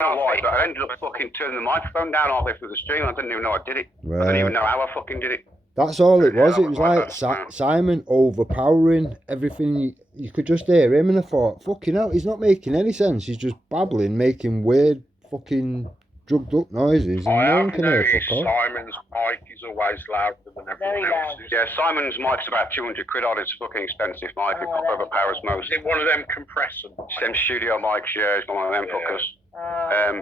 know why, but I ended up fucking turning the microphone down halfway through the stream. I didn't even know I did it. Right. I didn't even know how I fucking did it. That's all it was. Yeah, It was like Simon overpowering everything. You could just hear him, and I thought, fucking hell, he's not making any sense. He's just babbling, making weird fucking drugged up noises, and no one can hear fuck all. Simon's mic is always louder than everyone else's. Yeah, Simon's mic's about 200 quid odd. It's a fucking expensive mic. It overpowers most. Is it one of them compressor mics? Them studio mics, yeah, it's one of them fuckers.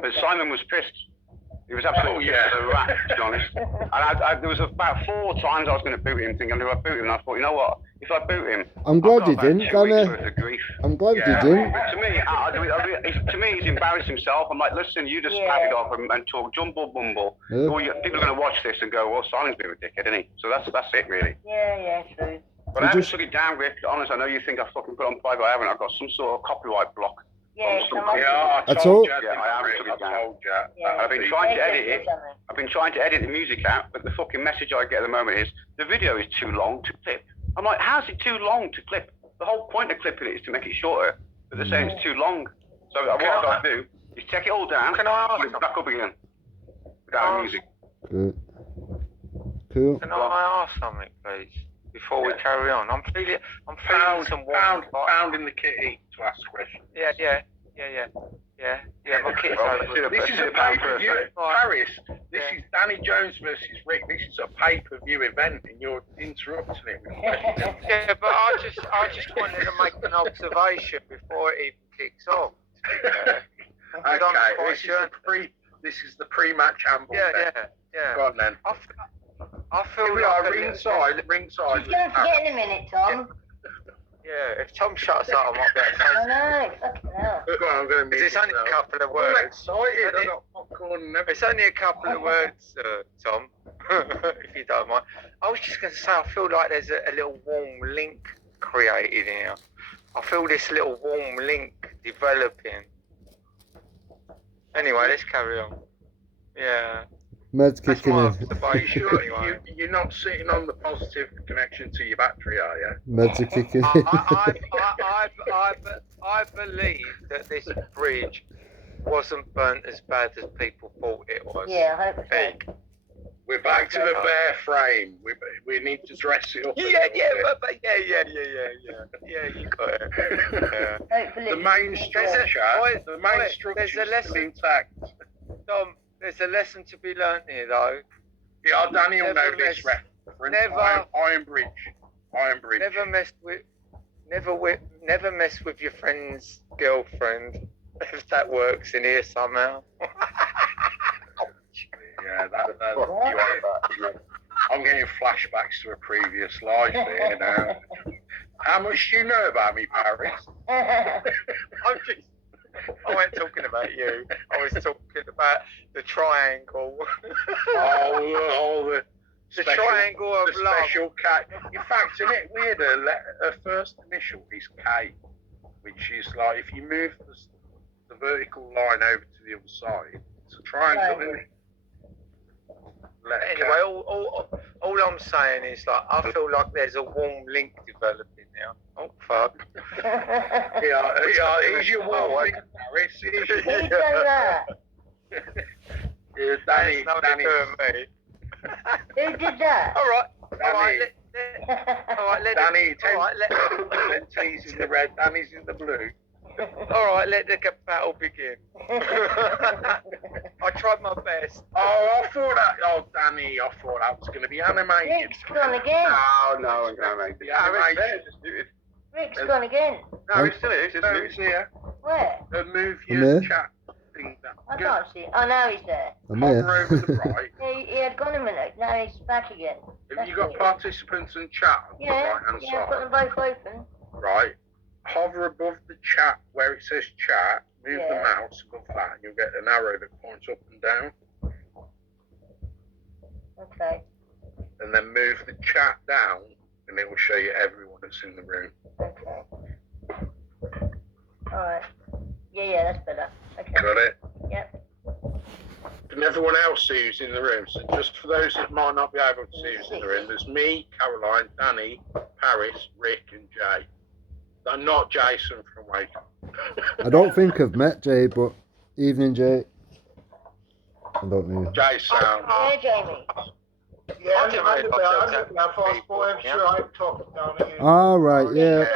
But Simon was pissed. He was absolutely pissed as a rat, to be honest. And there was about 4 times I was going to boot him, thinking, if I boot him, and I thought, you know what? If I boot him, I'm glad he didn't, Danny. I'm glad he didn't. To me, he's embarrassed himself. I'm like, listen, you just pack it off and talk jumble bumble. Yeah. People are going to watch this and go, well, Simon's a bit of a dickhead, isn't he? So that's it, really. Yeah, true. But I haven't took it down, Rick. Honest, I know you think I fucking put it on private. I haven't. I've got some sort of copyright block. I told you. I've been trying to edit it. I've been trying to edit the music out, but the fucking message I get at the moment is the video is too long to clip. I'm like, how's it too long to clip? The whole point of clipping it is to make it shorter, but they're saying it's too long. So what I've got to do is take it all down, put it back up again without music. Good. Cool. Can I ask something, please? Before we carry on, I'm feeling some pounding the kitty to ask questions. Yeah. My kitty's over. This is a pay-per-view, Paris. This is Danny Jones versus Rick. This is a pay-per-view event, and you're interrupting it with questions. Yeah, but I just wanted to make an observation before it even kicks off. Okay, this is the pre-match amble. Yeah. Go on then. I feel we are ringside. He's going to forget in a minute, Tom. Yeah, if Tom shuts up, I might be able to say. I know, fucking hell. Go on, I'm going to mute It's only a couple of words. I'm excited. I got popcorn and everything. It's only a couple of words, Tom, if you don't mind. I was just going to say, I feel like there's a little warm link created here. I feel this little warm link developing. Anyway, let's carry on. Yeah. Med's kicking in. You're not sitting on the positive connection to your battery, are you? Meds are kicking in. I believe that this bridge wasn't burnt as bad as people thought it was. Yeah, I hope so. We're back to the bare frame. We need to dress it up. Yeah, you got it. The main structure is still intact. Tom, there's a lesson to be learnt here, though. Yeah, Danny will know this reference. Iron Bridge. Never mess with your friend's girlfriend, if that works in here somehow. Yeah, I'm getting flashbacks to a previous life here now. How much do you know about me, Paris? I wasn't talking about you. I was talking about the triangle. The triangle of love. Special K. In fact, isn't it weird? Her first initial is K, which is like if you move the vertical line over to the other side, it's a triangle, isn't it? Anyway, all I'm saying is like I feel like there's a warm link developing now. Oh fuck! Here's your warm link, Paris. Here's your warm link. Danny. Who did that? All right. Danny, ten T's in the red, Danny's in the blue. All right, let the battle begin. I tried my best. Danny, I thought that was going to be animated. Rick's gone again. No, animated. Rick's gone again. No, it's still here. He's here. Where? Move your chat thing down. I can't see. Oh, now he's there. Hover over the right. He had gone a minute. Now he's back again. Have you got participants and chat on the right hand side? Yeah, I've got them both open. Right. Hover above the chat where it says chat, move the mouse above that, and you'll get an arrow that points up and down. Okay. And then move the chat down, and it will show you everyone that's in the room. Okay. Alright. Yeah, that's better. Okay. Got it? Yep. And everyone else see who's in the room. So just for those that might not be able to see who's in the room, there's me, Caroline, Danny, Paris, Rick, and Jay. I'm not Jason from Wake Up. I don't think I've met Jay, but Evening, Jay. I don't know. Jay sound. Yeah, Jamie. Yeah, I didn't I'm realise I'm that now for people, I'm yeah. sure I'm talking down here. Ah, right, yeah.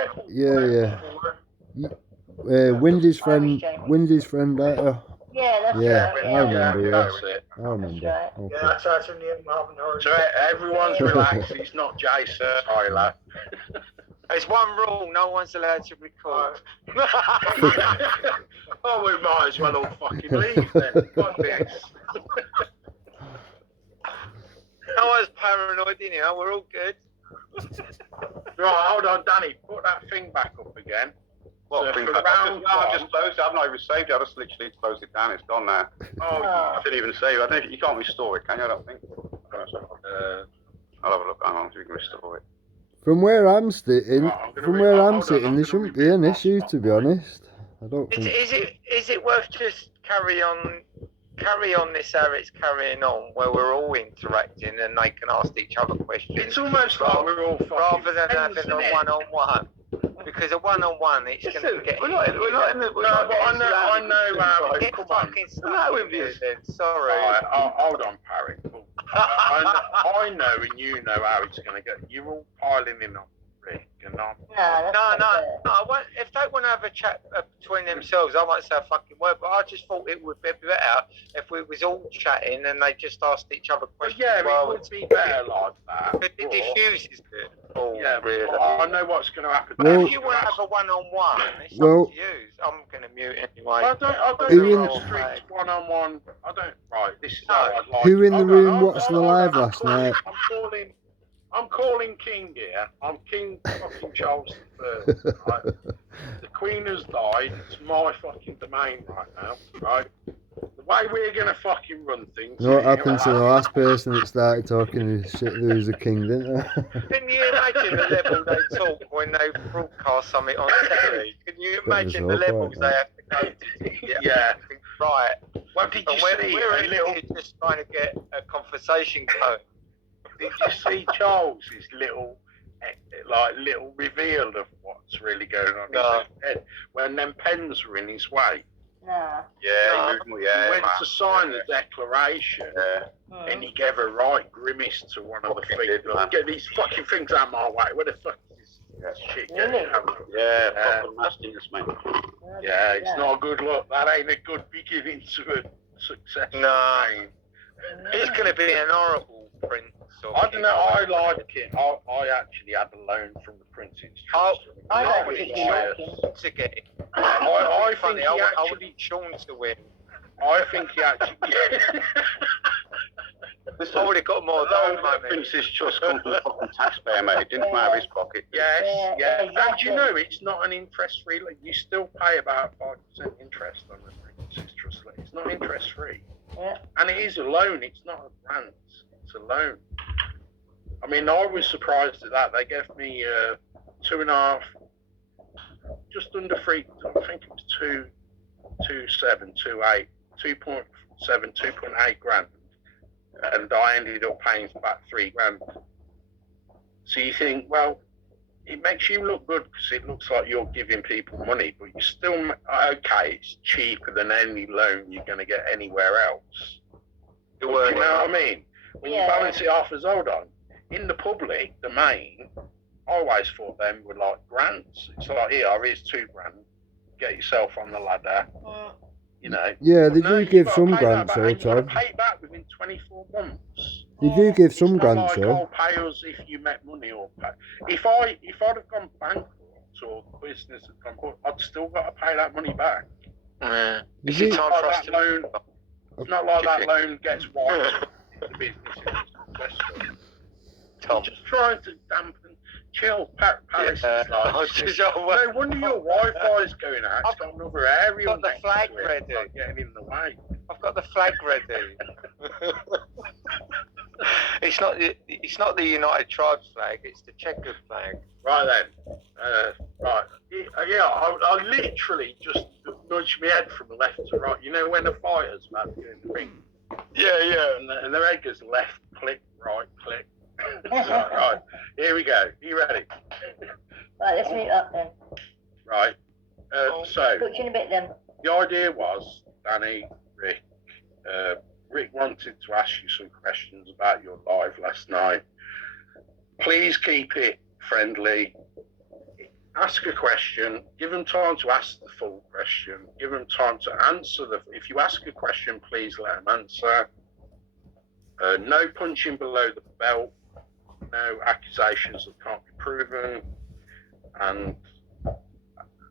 Wendy's friend, Yeah, that's Yeah, right. I remember, yeah. That's it. I remember. right. Okay. Yeah, that's her name. I haven't heard. So everyone's relaxed. It's not Jason Tyler. There's one rule: no one's allowed to record. Oh, we might as well all fucking leave then. Fuck this. No one's paranoid in here. We're all good. Right, hold on, Danny. Put that thing back up again. What, So bring for back- round I've one- just closed it. I've not even saved it. I just literally closed it down. It's gone now. Oh, I didn't even save it. I don't, you can't restore it, can you? I don't think. I'll have a look. Hang on, so we can restore it. From where I'm sitting, Right, I'm gonna from read- where hold I'm on, sitting, I'm there gonna shouldn't read be an my issue, spot. to be honest. I don't Is, think. is it worth just carry on this how it's carrying on, where we're all interacting and they can ask each other questions? It's almost like we're all fucking rather than friends, having a isn't it? one-on-one, because a one-on-one it's going to get. We're not in the. We're No, not but I getting surrounded know, with people. Get come on. fucking No, stuck with in there this. then. Sorry. Right, hold on, Parry. I know and you know how it's going to go. You're all piling in on Rick and I'm... No, that's No, not I won't, if they want to have a chat between themselves, I won't say a fucking word, but I just thought it would be better if we was all chatting and they just asked each other But questions. yeah, while it would be better like that. But it diffuses it. Oh, Yeah, really. but I know what's going to happen. But Well- if you want to have a one-on-one, it's Well- up to you. I'm going to mute anyway. I don't Ian- know strict one-on-one. I don't... Right, this is No. how I'd like Who in the Hold room on, watched the hold on, live I'm last calling- night? I'm calling King here. I'm King fucking Charles III. Right? The Queen has died. It's my fucking domain right now. Right? The way we're gonna fucking run things. You know what happened to the last person that started talking shit? There was a king, didn't there? Can you imagine the level they talk when they broadcast something on telly? Can you imagine the That was awful, levels they have to go to get Yeah. everything right? Well, did you And we're, see we're a in little? here just trying to get a conversation going. Did you see Charles's little reveal of what's really going on No. in his head when them pens were in his way? No. Yeah, He went to sign the declaration. Yeah. And he gave a right grimace to one of the Fucking things. did, man. Get these fucking things out of my way. Where the fuck is this shit going? Really? Yeah, Yeah. proper nastiness, mate. Yeah, it's not a good look. That ain't a good beginning to a successful No. reign. It's going to be an horrible prince. Or I don't know. I like it. I actually had a loan from the Prince's Oh, Trust. I I don't would think like you like him. to get it. I think Funny, he I would actually. want Sean to win. I think he actually. I would have got more Although than money. Prince's Trust come from the fucking taxpayer, mate. It didn't come out of his pocket. Yes, Yeah, yeah. And exactly. you know, it's not an interest-free. Like, you still pay about 5% interest on the Prince's Trust. Like, it's not interest-free. Yeah. And it is a loan, it's not a grant, it's a loan. I mean, I was surprised at that. They gave me 2.5, just under 3, I think it was 2.7, 2.8, 2.7, 2.8 grand. And I ended up paying about 3 grand. So you think, well, it makes you look good because it looks like you're giving people money, but you're still, okay, it's cheaper than any loan you're going to get anywhere else. You know what I mean? When you balance it off as, hold on, in the public domain, I always thought them were like grants. It's like, here's 2 grand, get yourself on the ladder, you know. Yeah, they No, do you've give got to some pay that grants, back, though, and you've got to Todd. pay it back within 24 months. They do give It's some not grants, like, though. pay us if you make money or pay. If I'd have gone bankrupt or business had gone bankrupt, I'd still got to pay that money back. Yeah. Is Is it it- time for us to Loan, it's not like that loan gets wiped if the business is successful. Tom? Just trying to dampen, chill. Paris Yeah. is like, I just- no wonder your Wi-Fi's going out. It's got another aerial. I've got the next flag to it. ready. It's like getting in the way. I've got the flag ready. It's not the United Tribes flag. It's the checkered flag. Right then. Right. Yeah, I literally just nudged my head from left to right. You know when the fighter's about to get in the ring? Yeah. And the head goes left, click, right, click. Right. Here we go. You ready? Right, let's meet up then. Right. So, Talk to you in a bit then. the idea was Danny, Rick. Rick wanted to ask you some questions about your live last night. Please keep it friendly. Ask a question. Give them time to ask the full question. Give them time to answer if you ask a question, please let them answer. No punching below the belt. No accusations that can't be proven. And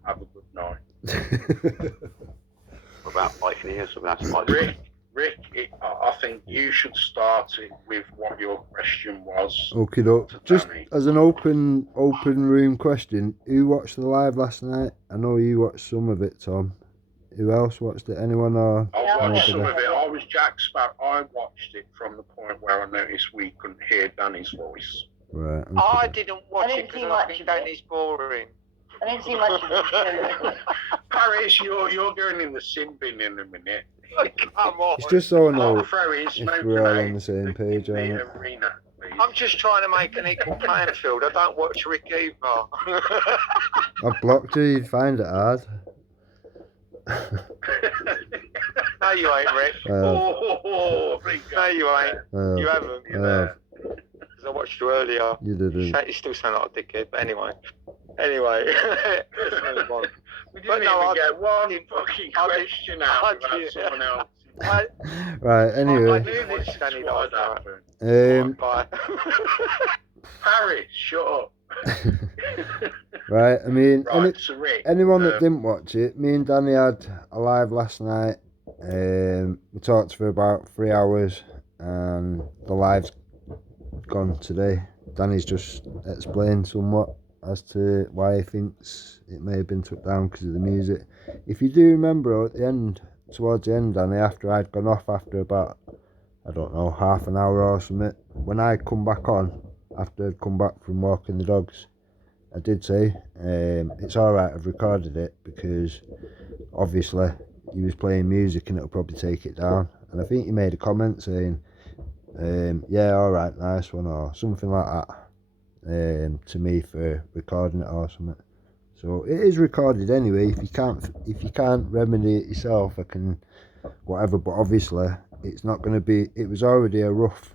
have a good night. What about biting ears? Rick, I think you should start it with what your question was. Okay, just as an open room question, who watched the live last night? I know you watched some of it, Tom. Who else watched it? Anyone? Or I watched some of it. I was Jack Sparrow. I watched it from the point where I noticed we couldn't hear Danny's voice. Right. Okay. I didn't watch it because I think Danny's boring. I didn't see much of it. Paris, you're going in the sin bin in a minute. Come on. It's just so I know if if we're all on the same page, aren't it? Arena, I'm just trying to make an equal playing field. I don't watch Rick either. I've blocked you, you'd find it hard. No, you ain't, Rick. No, you ain't. You haven't. Because I watched you earlier. You didn't. You still sound like a dickhead, but anyway. Let's move on. We didn't even get one fucking question out about someone else. Right, anyway. I knew this Danny would happen. Bye. Harry, shut up. Right, I mean, So Rick, anyone that didn't watch it, me and Danny had a live last night. We talked for about 3 hours, and the live's gone today. Danny's just explained somewhat as to why he thinks it may have been took down because of the music. If you do remember at the end, towards the end, Danny, after I'd gone off after about, I don't know, half an hour or something, when I'd come back on, after I'd come back from walking the dogs, I did say, it's alright, I've recorded it, because obviously he was playing music and it'll probably take it down. And I think he made a comment saying, yeah, alright, nice one, or something like that, to me for recording it or something. So it is recorded anyway. If you can't remedy it yourself, I can whatever, but obviously it's not going to be, it was already a rough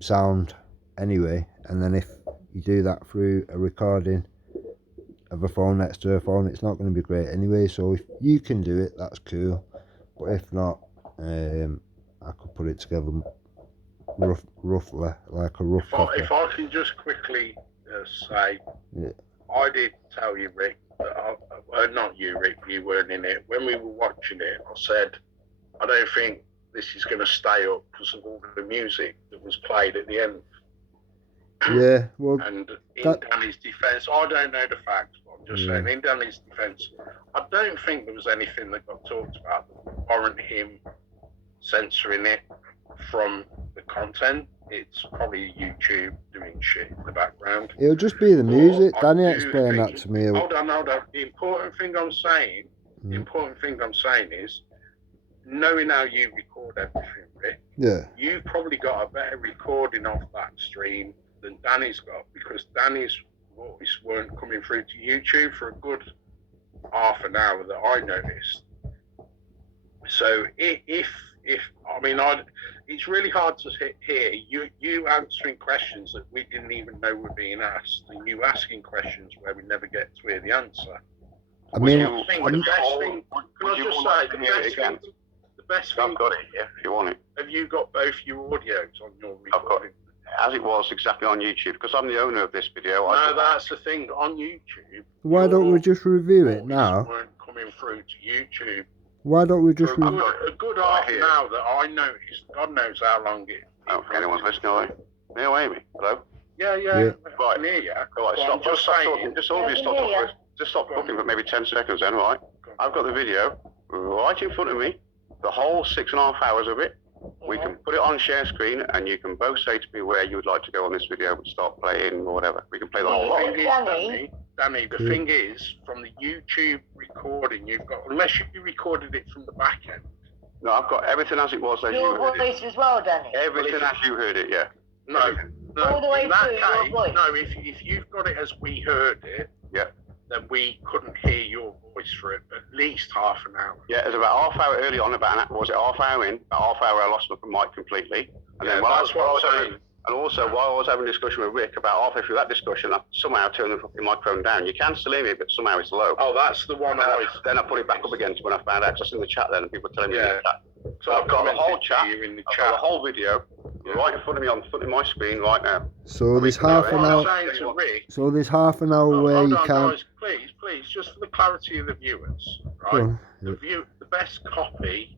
sound anyway, and then if you do that through a recording of a phone next to a phone, it's not going to be great anyway. So if you can do it, that's cool, but if not, I could put it together roughly, like a rough copy. If I can just quickly say, I did tell you, Rick, that not you, Rick, you weren't in it. When we were watching it, I said, I don't think this is going to stay up because of all the music that was played at the end. Yeah, well, and in Danny's defence, I don't know the facts, but I'm just saying, in Danny's defence, I don't think there was anything that got talked about that would warrant him censoring it from the content. It's probably YouTube doing shit in the background. It'll just be the music. Danny explained that to me. Hold on. The important thing I'm saying is, knowing how you record everything, Rick, you've probably got a better recording of that stream than Danny's got, because Danny's voice weren't coming through to YouTube for a good half an hour that I noticed. So it's really hard to hear you answering questions that we didn't even know were being asked, and you asking questions where we never get to hear the answer. I mean, the best thing. I've got it here if you want it. Have you got both your audios on your recording? I've got it as it was exactly on YouTube, because I'm the owner of this video. No, that's the thing on YouTube. Why don't we just review it now? Weren't coming through to YouTube. Why don't we just a good half an hour that I noticed? God knows how long it. Oh, anyone's listening, are you? Neil, Amy, hello. Yeah. Right. I can hear you. Right, stop. Just stop talking. Just stop talking for maybe 10 seconds then, right? I've got the video right in front of me, the whole 6.5 hours of it. We can put it on share screen, and you can both say to me where you would like to go on this video and start playing or whatever. We can play the whole lot. Danny, the thing is, from the YouTube recording, you've got, unless you recorded it from the back end. No, I've got everything as it was as you heard it. Your voice as well, Danny? Everything as you heard it, yeah. No. All the way in that through your case, voice. no, if you've got it as we heard it, then we couldn't hear your voice for at least half an hour. Yeah, it was about half hour early on, about half hour in, about half hour I lost my mic completely. And then while I was having a discussion with Rick, about halfway through that discussion, I somehow turned the fucking microphone down. You can still hear me, but somehow it's low. Oh, that's the one Then I put it back up again when I found out, 'cause I was in the chat then, and people were telling me in the chat. So I've got the whole chat, in the I've chat. got the whole video right in front of me on my screen right now. So there's half an hour. Saying to Rick, So there's half an hour where hold you on, can't. guys, please, just for the clarity of the viewers, Go right? on. The best copy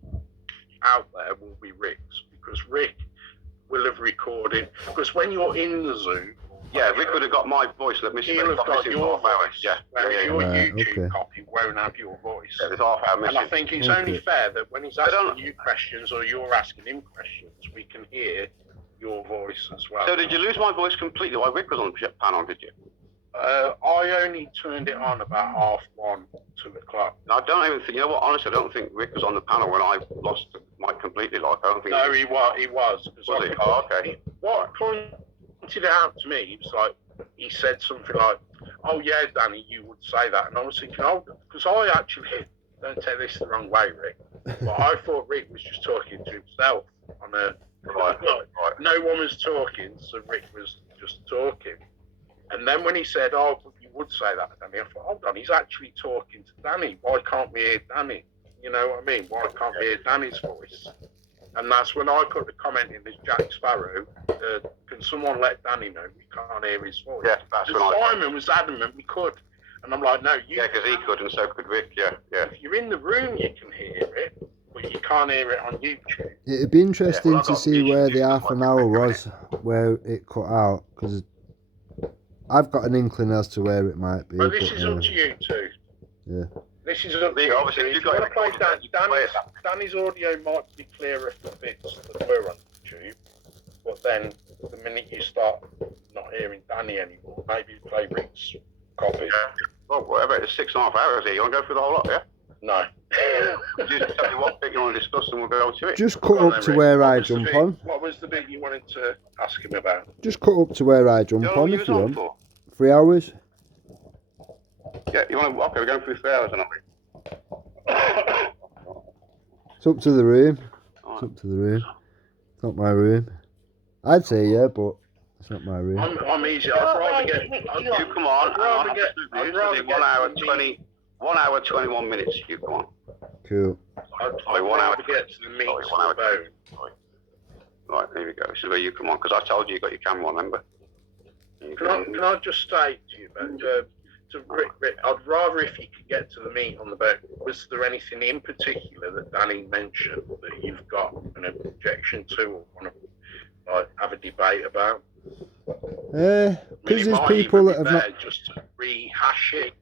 out there will be Rick's, because Rick will have recorded. Because when you're in the Zoom, Yeah, Rick would have got my voice that missing. he'll have got your voice. Yeah, Your Right, YouTube okay. copy won't have your voice. Yeah, there's half hour And I missing. think it's Okay. only fair that when he's asking you questions or you're asking him questions, we can hear your voice as well. So did you lose my voice completely while Rick was on the panel, did you? I only turned it on about 1:30, 2 o'clock. I don't even think, you know what, honestly, I don't think Rick was on the panel when I lost the mic completely, like, I don't think... No, he was. Was he? Oh, okay. What pointed it out to me, he was like, he said something like, "Oh yeah, Danny, you would say that," and I was thinking, "Oh," because I actually, don't take this the wrong way, Rick, but I thought Rick was just talking to himself on a Right. no one was talking, so Rick was just talking. And then when he said, "Oh, but you would say that, Danny," I thought, "Hold on, he's actually talking to Danny. Why can't we hear Danny? You know what I mean? Why can't we hear Danny's voice?" And that's when I put the comment in as Jack Sparrow, "Can someone let Danny know we can't hear his voice?" Yeah, that's And when Simon was adamant we could. And I'm like, "No, you." Yeah, because he could and so could Rick, yeah. If you're in the room, you can hear it, but you can't hear it on YouTube. It'd be interesting Yeah, well, I've to got see where the YouTube half an on my hour computer, was, where it cut out, because I've got an inkling as to where it might be. But this but, is up to you two. Yeah. This is up to Yeah, you. obviously, If you've you got want to play it recorded, you can play it. Danny's audio might be clearer for bits that were on YouTube, but then the minute you start not hearing Danny anymore, maybe play Rick's copy. Yeah. Well, whatever, it's 6.5 hours here. You want to go through the whole lot, yeah? No. Just tell me what bit you want to discuss and we'll go to it. Just cut Go on up then, to Rick. where What I was the jump bit- on. What was the bit you wanted to ask him about? Just cut up to where I jump You know on what if you you was on want. for? 3 hours. Yeah, you want to, okay, we're going through 3 hours, aren't we? It's up to the room. It's up to the room. It's not my room. I'd say yeah, but it's not my room. I'm easy. I'd rather get. You come on, I'd rather and get. I'll I'd rather do get 1 hour to the 20, 1 hour 21 minutes. You come on. Cool. I'd 1 hour rather get to the meat Sorry, of 1 hour the bone. 20. Right, there we go. This is where you come on, because I told you got your camera on, remember? Can I just say to you, to Rick, I'd rather if you could get to the meat on the bone. Was there anything in particular that Danny mentioned that you've got an objection to or want to like have a debate about? Because It there's might people even that be have better not. just to rehash it.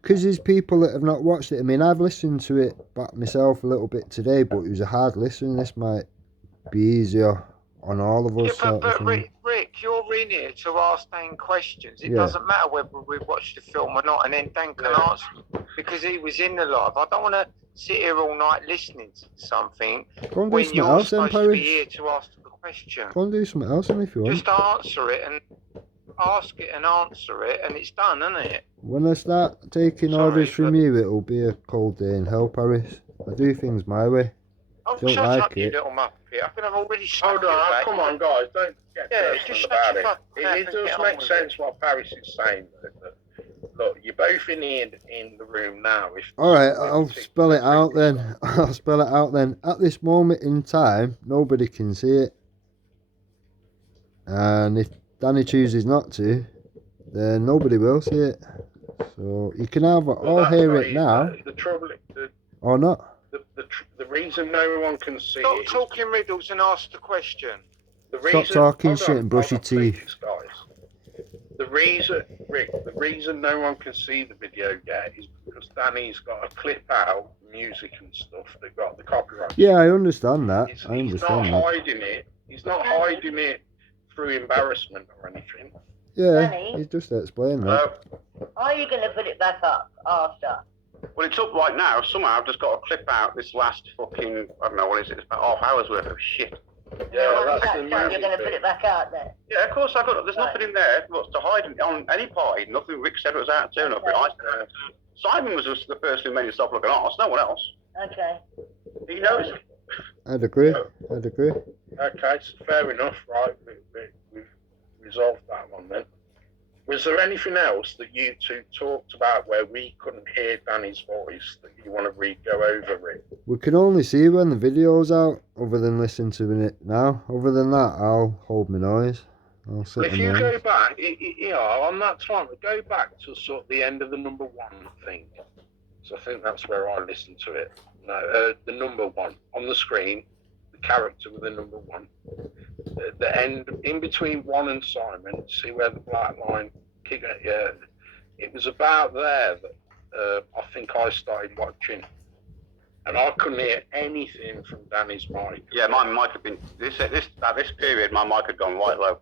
Because there's people that have not watched it. I mean, I've listened to it back myself a little bit today, but it was a hard listen. This might be easier on all of us. Yeah, sort of but thing. Rick, you're in here to ask Dan questions. It Yeah. doesn't matter whether we've watched the film or not, and then Dan can answer because he was in the live. I don't want to sit here all night listening to something Go and do when something you're else then, supposed to be Paris. here to ask the question. Go and do something else then if you want. Just answer it and ask it and answer it, and it's done, isn't it? When I start taking Sorry, orders from but- you, it'll be a cold day in hell, Paris. I do things my way. Oh, Don't shut like up, you it. little muppet. I could have already shut Hold you on, back. come on, guys, don't get Yeah, personal just shut about your it. fucking mouth It and does get on make with sense what Paris is saying. That, look, you're both in the room now. Alright, I'll spell it out then. I'll spell it out then. At this moment in time, nobody can see it. And if Danny chooses not to, then nobody will see it. So you can either all hear it now The trouble, or not. the reason no one can see Stop it. is- talking riddles and ask the question. The Stop reason, talking hold shit on, and brush hold your on, teeth. please, guys. The reason, Rick, the reason no one can see the video yet is because Danny's got to clip out music and stuff that got the copyright. Yeah, I understand that. He's I not understand that. hiding it. He's not hiding it through embarrassment or anything. Yeah, Danny? he's just explained that. Are you going to put it back up after? Well, it's up right now. Somehow I've just got to clip out this last fucking, I don't know, what is it? It's about half hour's worth of shit. Yeah, that's the You're going to music put bit. it back out there. Yeah, of course I got it. There's nothing in there what's to hide on any party. Nothing Rick said was out of turn. Nothing I said out of turn. Simon was just the person who made himself look an arse. No one else. Okay. He knows. I'd agree. Okay, so fair enough, right? We've resolved that one then. Was there anything else that you two talked about where we couldn't hear Danny's voice that you want to go over, Rick? We can only see when the video's out, other than listen to it now. Other than that, I'll hold my noise. I'll sit If and you noise. go back, on that time, go back to sort of the end of the number one thing. So I think that's where I listened to it. No, the number one on the screen, the character with the number one. The end, in between one and Simon, see where the black line kick at you. It was about there that I think I started watching, and I couldn't hear anything from Danny's mic. Yeah, my mic had been at this period. My mic had gone right low.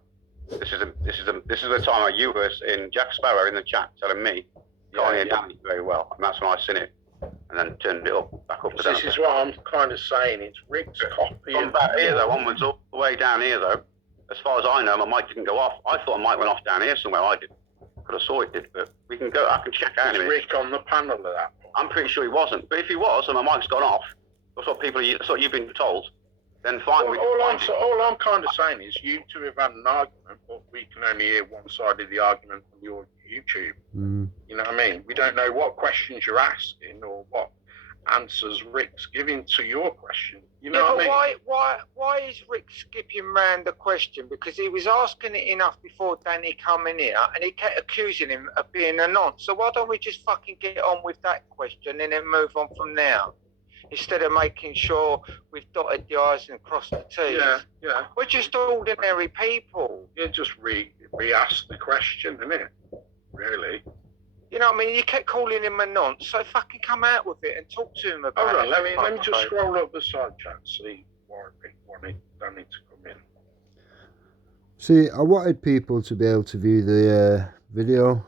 This is the time you were in Jack Sparrow in the chat telling me can't hear Danny very well, and that's when I seen it and then turned it back up. This is what I'm kind of saying. It's Rick's copy. From back here though, onwards all the way down here though. As far as I know, my mic didn't go off. I thought my mic went off down here somewhere. I did. Could have saw it did, but we can go. I can check out. Is Rick on the panel of that? I'm pretty sure he wasn't. But if he was, and my mic's gone off, that's what you've been told. Then fine. All I'm kind of saying is you two have had an argument, but we can only hear one side of the argument on your YouTube. You know what I mean? We don't know what questions you're asking or what answers Rick's giving to your question. You know what I mean? Why is Rick skipping round the question? Because he was asking it enough before Danny come in here, and he kept accusing him of being a nonce. So why don't we just fucking get on with that question and then move on from there? Instead of making sure we've dotted the I's and crossed the T's. Yeah. We're just ordinary people. You just re-ask the question, innit? Really? You know what I mean? You kept calling him a nonce, so fucking come out with it and talk to him about Hold it. on, let me just scroll up the side chat and see why Rick wanted Danny to come in. See, I wanted people to be able to view the video.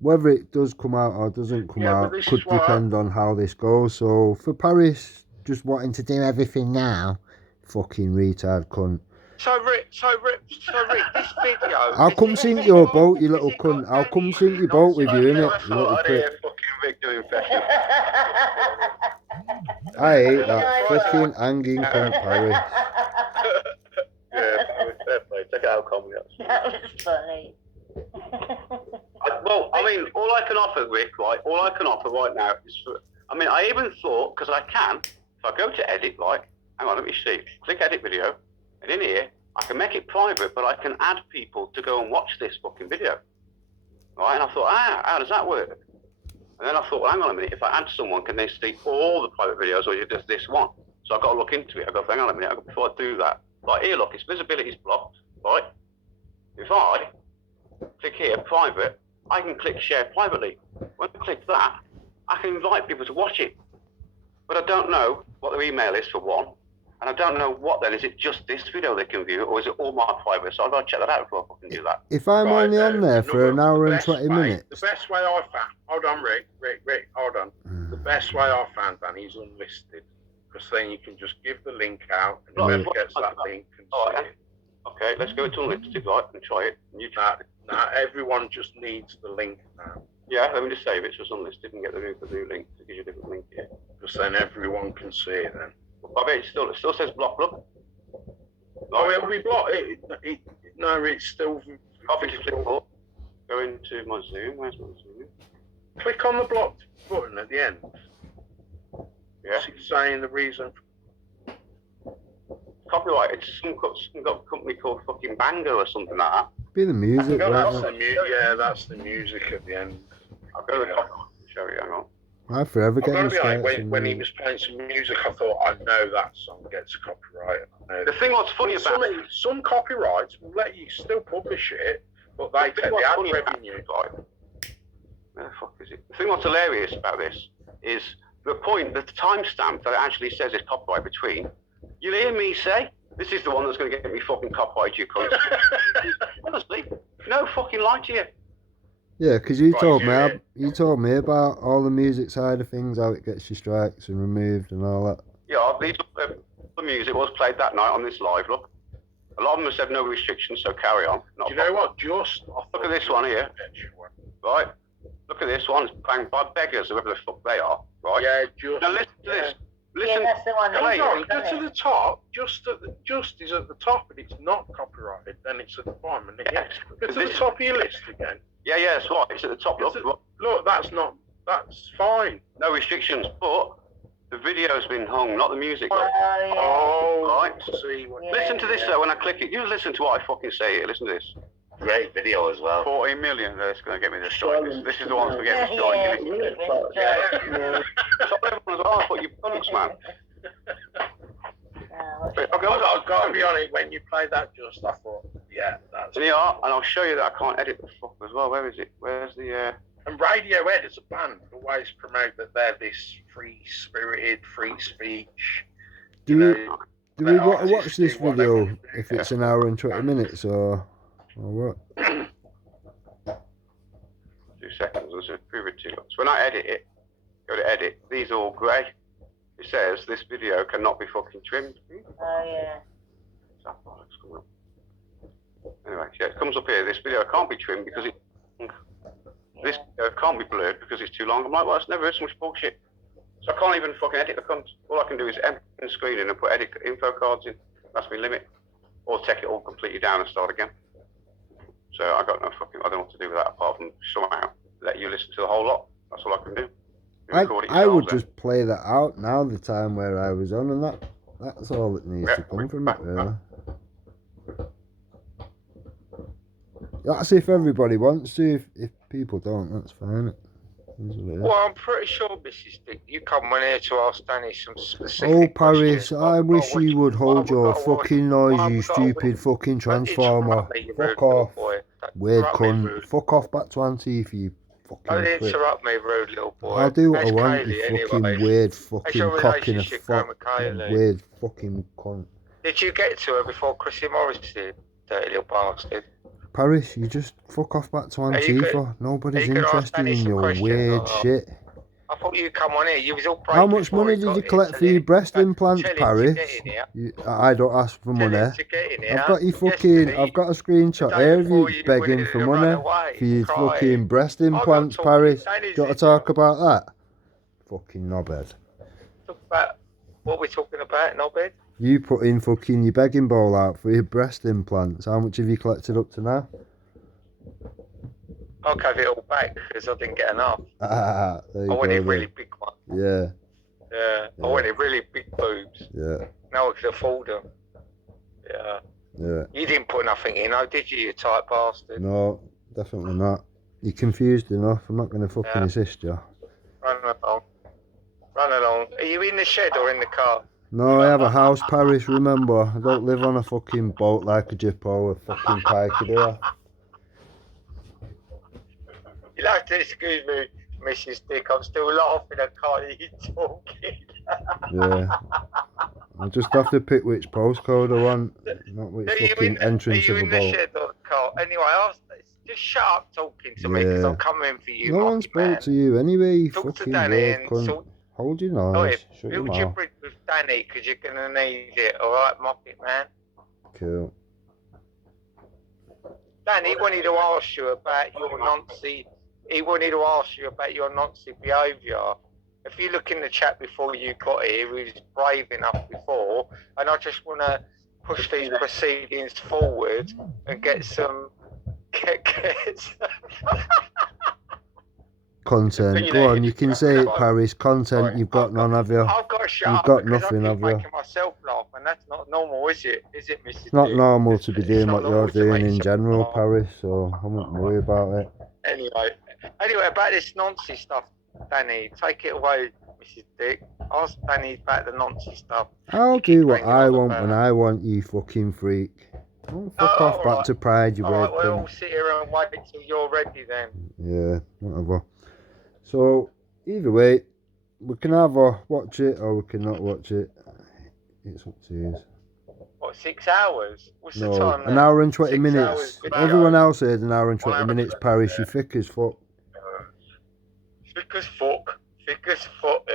Whether it does come out or doesn't come out could depend on how this goes. So for Paris just wanting to do everything now, fucking retard cunt. So Rick, this video. I'll come sink your boat, you little cunt. I'll come sink your boat with you, innit? You little prick. Fucking Rick doing fashion. I hate that fucking hanging cunt, Paris. Yeah, fair play. Check it out, Comedy. That was funny. Well, I mean, all I can offer, Rick, right? All I can offer right now is I even thought, because I can, if I go to edit, right? Hang on, let me see. Click edit video, and in here, I can make it private, but I can add people to go and watch this fucking video. Right? And I thought, how does that work? And then I thought, well, hang on a minute, if I add someone, can they see all the private videos, or just this one? So I've got to look into it. I've got to, hang on a minute, before I do that. Right, here, look, its visibility is blocked, right? If I click here, private, I can click share privately. When I click that, I can invite people to watch it. But I don't know what their email is for one, and I don't know what then, is it just this video they can view, or is it all my private? So I've got to check that out before I can do that. If I'm only on there for an hour and 20 minutes. The best way I found, hold on Rick, hold on. The best way I found, Danny, is unlisted. Because then you can just give the link out, and whoever gets that link can see it. Okay, let's go to unlisted, right, and try it. And you try it. Now everyone just needs the link now. Yeah, let me just save it so it's unlisted and get the new link. It gives you a different link here. Because then everyone can see it then. I bet it still says block, look. Oh, it'll be blocked. No, it's still... Copy to clipboard. Go into my Zoom. Where's my Zoom? Click on the blocked button at the end. Yeah. It's saying the reason. Copyright. It's some company called fucking Bango or something like that. Be the music, Yeah, that's the music at the end. I'll go to the copyright and show you. Hang on. I forever I've got getting to be like, started. when he was playing some music, I thought, I know that song gets copyright. The thing what's funny about some copyrights will let you still publish it, but they take the ad revenue. Where the fuck is it? The thing what's hilarious about this is the timestamp that it actually says it's copyright between. You'll hear me say, this is the one that's going to get me fucking copyrighted, you cunt. Honestly, no fucking lie to you. Yeah, because you told me about all the music side of things, how it gets your strikes and removed and all that. Yeah, the music was played that night on this live. Look, a lot of them have said no restrictions, so carry on. Do you know what? Just Look at this one here. Right. Look at this one. It's banged by beggars, whoever the fuck they are. Right. Yeah, just. Now listen to this. Listen. Yeah, that's the one. Hold Hold that on, go to the top. Just is at the top, and it's not copyrighted. Then it's at the bottom, and again. Go to the top of your list again. Yeah, that's right. It's at the top. Look. Look, that's fine. No restrictions, but the video's been hung, not the music. Oh, yeah. Oh, Right. See what. Yeah. Listen to this though. When I click it, you listen to what I fucking say here. Listen to this. Great video as well. 14 million. That's going to get me the strike. This is the one to get me the strike. Yeah. Top everyone's oh, I thought you bunks, man. I've got to be honest. When you played that, I thought, yeah, that's. And I'll show you that I can't edit the fuck as well. Where is it? Where's the? And Radiohead as a band always promote that they're this free-spirited, free speech. Do we They're want to watch artists this do what they video want to do. if it's an hour and 20 minutes or what? 2 seconds. Let's just prove it to you. So when I edit it, go to edit. These are all grey. It says this video cannot be fucking trimmed. Oh, yeah. Anyway, yeah, it comes up here. This video can't be trimmed because it. This can't be blurred because it's too long. I'm like, well, it's never heard so much bullshit. So I can't even fucking edit the cunt. All I can do is empty the screen in and put edit info cards in. That's my limit. Or take it all completely down and start again. So I got no fucking, I don't know what to do with that apart from somehow let you listen to the whole lot. That's all I can do. You record it I would yourselves just play that out now, the time where I was on, and that's all that needs to come from it, really. That's if everybody wants to. If people don't, that's fine. Well, I'm pretty sure, Mrs. Dick, you come on here to ask Danny some specific Oh, Paris, questions. I wish you would hold your I've got- fucking noise, I've you got- stupid fucking Don't transformer. interrupt me, you rude Fuck little off. boy. Don't Weird interrupt me, cunt. rude. Fuck off back to Auntie if you fucking Don't prick. interrupt me, rude little boy. I'll do what That's I want, Kaylee you fucking anyway. weird How's fucking your cock in a relationship going with fucking Kaylee? weird fucking cunt. Did you get to her before Chrissy Morris did? Dirty little bastard. Paris, you just fuck off back to Are you Antifa. good? Nobody's Are you good? Ask interested Danny in some your questions weird or- shit. I thought you'd come on here. You was all brave How much before money he did got you here. collect for your breast implants, Tell him to Paris? get in here. I don't ask for Tell money. him to get in here. I've got you fucking. Yesterday, I've got a screenshot the day here of before you you begging wanted for to run money away, for your crying. fucking breast I'm not implants, talking Paris. Do Danny's you want to in talk here. about that? Fucking knobhead. Talk about what we're talking about, Nobed. You put in fucking your begging bowl out for your breast implants. How much have you collected up to now? I'll have it all back because I didn't get enough. Ah, there you I go. wanted then. really big ones. Yeah, Yeah, Yeah. I wanted really big boobs. yeah, Now I can afford them. Yeah. yeah. You didn't put nothing in, oh, did you, you tight bastard? No, definitely not. You're confused enough. I'm not going to fucking Yeah. assist you. Run along. Run along. Are you in the shed or in the car? No, I have a house, Paris, remember. I don't live on a fucking boat like a jippo with fucking pike, do I? You'll have to excuse me, Mrs. Dick. I'm still laughing. I can't hear you talking. Yeah. I just have to pick which postcode I want, not which Are you fucking in, entrance are you of a in the boat. shed or the car? Anyway, just shut up talking to me because Yeah. I'm coming for you, No one monkey spoke man. to you anyway, you Talk to fucking Danny weird and cunt. sort. Hold your Oh, nose, shut your build your mouth. bridge with Danny because you're going to need it, alright, monkey man? Cool. Danny wanted to ask you about your Nazi. He wanted to ask you about your Nazi behaviour. If you look in the chat before you got here, he was brave enough before, and I just want to push these proceedings forward and get some. Content. Go on, you can say it, Paris. Content, you've got none, have you? I've got to shut You've up got because nothing, I have keep you? making myself laugh, and that's not normal, is it? Is it, Mrs. It's not D? normal to be It's doing not what you're normal to doing make in someone general, laugh. Paris, so I won't worry about it. Anyway, about this nonsense stuff, Danny, take it away, Mrs. Dick. Ask Danny about the nonsense stuff. I'll You keep do what bringing I on want about- when I want, you fucking freak. Don't fuck Oh, off back alright. to Pride, you weird Alright, we'll all cunt. sit here and wait till you're ready then. Yeah, whatever. So, either way, we can either watch it or we can not watch it. It's up to you. What, 6 hours? What's the No, time an now? hour and 20 6 minutes. hours video. Everyone else said an hour and 20 1 hour and minutes, 20, Paris, yeah. you thick as fuck. Thick as fuck. Thick as fuck.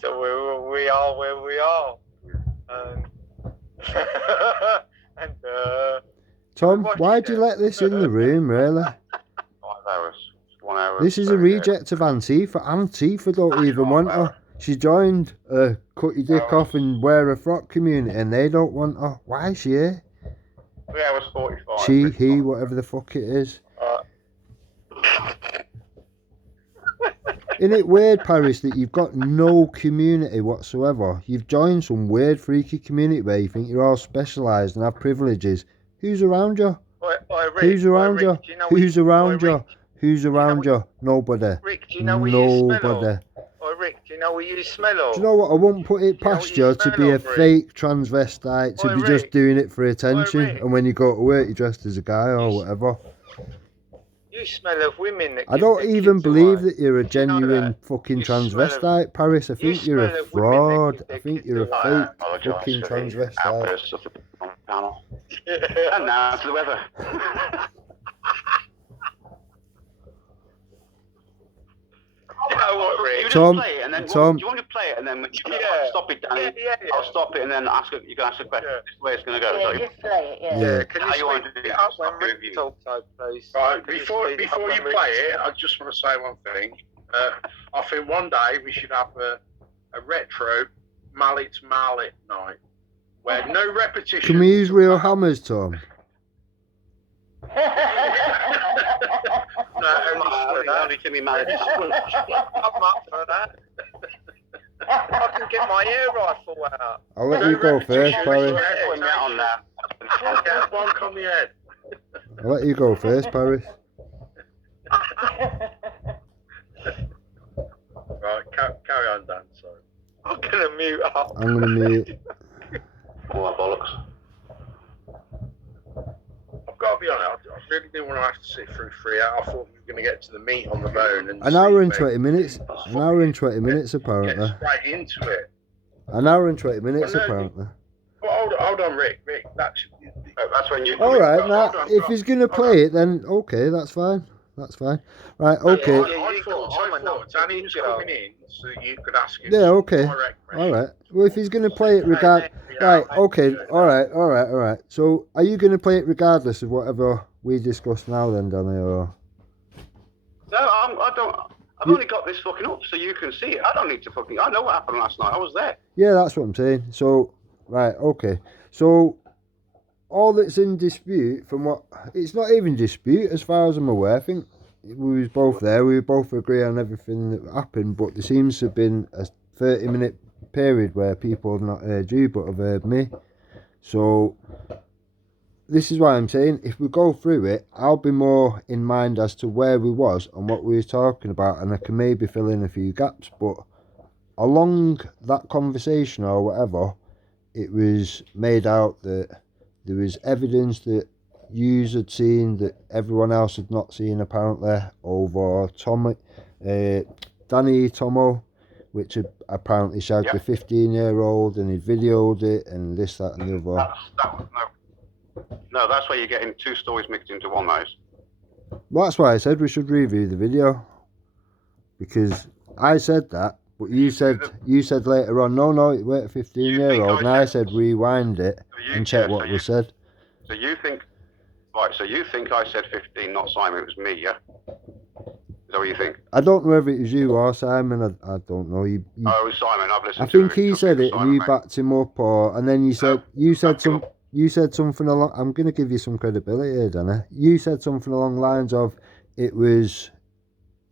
So we are where we are. and Tom, watched why'd you it. let this in the room, really? 5 hours. 1 hour. This is a reject of Antifa. Antifa don't even want her. She joined cut your dick off and wear a frock community, and they don't want her. Why is she here? 3 hours 45. She, he, whatever the fuck it is. Isn't it weird, Paris, that you've got no community whatsoever? You've joined some weird, freaky community where you think you're all specialised and have privileges. Who's around you? Rick, Who's around you? Rick, do you know Who's what around you? Rick, Who's around you know you? Nobody. Rick, do you know what you smell Nobody. of? Rick, do you know what you smell of? Do you know what? I won't put it know past what you you to be smell a of, Rick? fake transvestite, to Oi, be just Rick. doing it for attention, Rick. and when you go to work, you're dressed as a guy or You- whatever. You smell of women that I give don't their even kids believe away. that you're a Do you know genuine that? fucking You smell of- transvestite, Paris. I think you're a smell of women that fraud. give I their think kids you're a away. fake Apologise fucking for the transvestite. outbursts of the panel. And now to the weather. You know what, Rick? You just Tom, play it and then Tom. do you want to play it and then Yeah. stop it, Danny? Yeah. I'll stop it and then you can ask a question. Yeah. This is where it's going to go. Yeah, So just play it, yeah. Yeah. Can How you you want speed to do it it? up when Stop the Rick review. talks, please? Right, Can you before speed it up you when Rick play it, talks? I just want to say one thing. I think one day we should have a retro mallet night where no repetition. Can we use real hammers, Tom? No, Only can be married. I'm up for that. I can get my air rifle out. I'll let you go first, Paris. Put me out on that. Get a bonk on the head. I'll let you go first, Paris. Right, carry on, Dan. Sorry. I'm gonna mute up. I'm gonna mute. All that bollocks. I've got to be honest. I really didn't want to have to sit through 3 hours. I thought we were going to get to the meat on the bone. And An hour and see 20 minutes. An hour and 20 minutes, Get apparently. straight into it. An hour and 20 minutes, Well, no, apparently. Well, hold on, Rick. That's When you. All right, Hold now, on, if he's going to play it, then okay, that's fine. That's fine. Right, okay. I thought Danny was coming in so you could ask him. Yeah, okay. direct questions. All right. Well, if he's going to play it right, okay, all right. So, are you going to play it regardless of whatever we discuss now, then, Danny? Or No, I don't. I've only got this fucking up so you can see it. I don't need to fucking. I know what happened last night. I was there. yeah, that's what I'm saying. So, right, okay. So, all that's in dispute, from what it's not even dispute as far as I'm aware. I think we was both there. We both agree on everything that happened, but there seems to have been a 30-minute period where people have not heard you but have heard me. So this is why I'm saying if we go through it, I'll be more in mind as to where we was and what we was talking about, and I can maybe fill in a few gaps. But along that conversation or whatever, it was made out that there was evidence that yous had seen that everyone else had not seen, apparently, over Danny Tomo, which had apparently shagged the 15-year-old, and he videoed it and this, that and the other. No, that's where you're getting two stories mixed into one, those. Well, that's why I said we should review the video, because I said that, but you said later on, no, it weren't a 15-year-old, and I said rewind it and check what was said. So you think I said 15, not Simon, it was me, yeah? Is that what you think? I don't know whether it was you or Simon. I don't know. Oh, it was Simon. I've listened I to think he said it, and you backed him up, and then you said something along. I'm going to give you some credibility here, Danny. You said something along the lines of it was.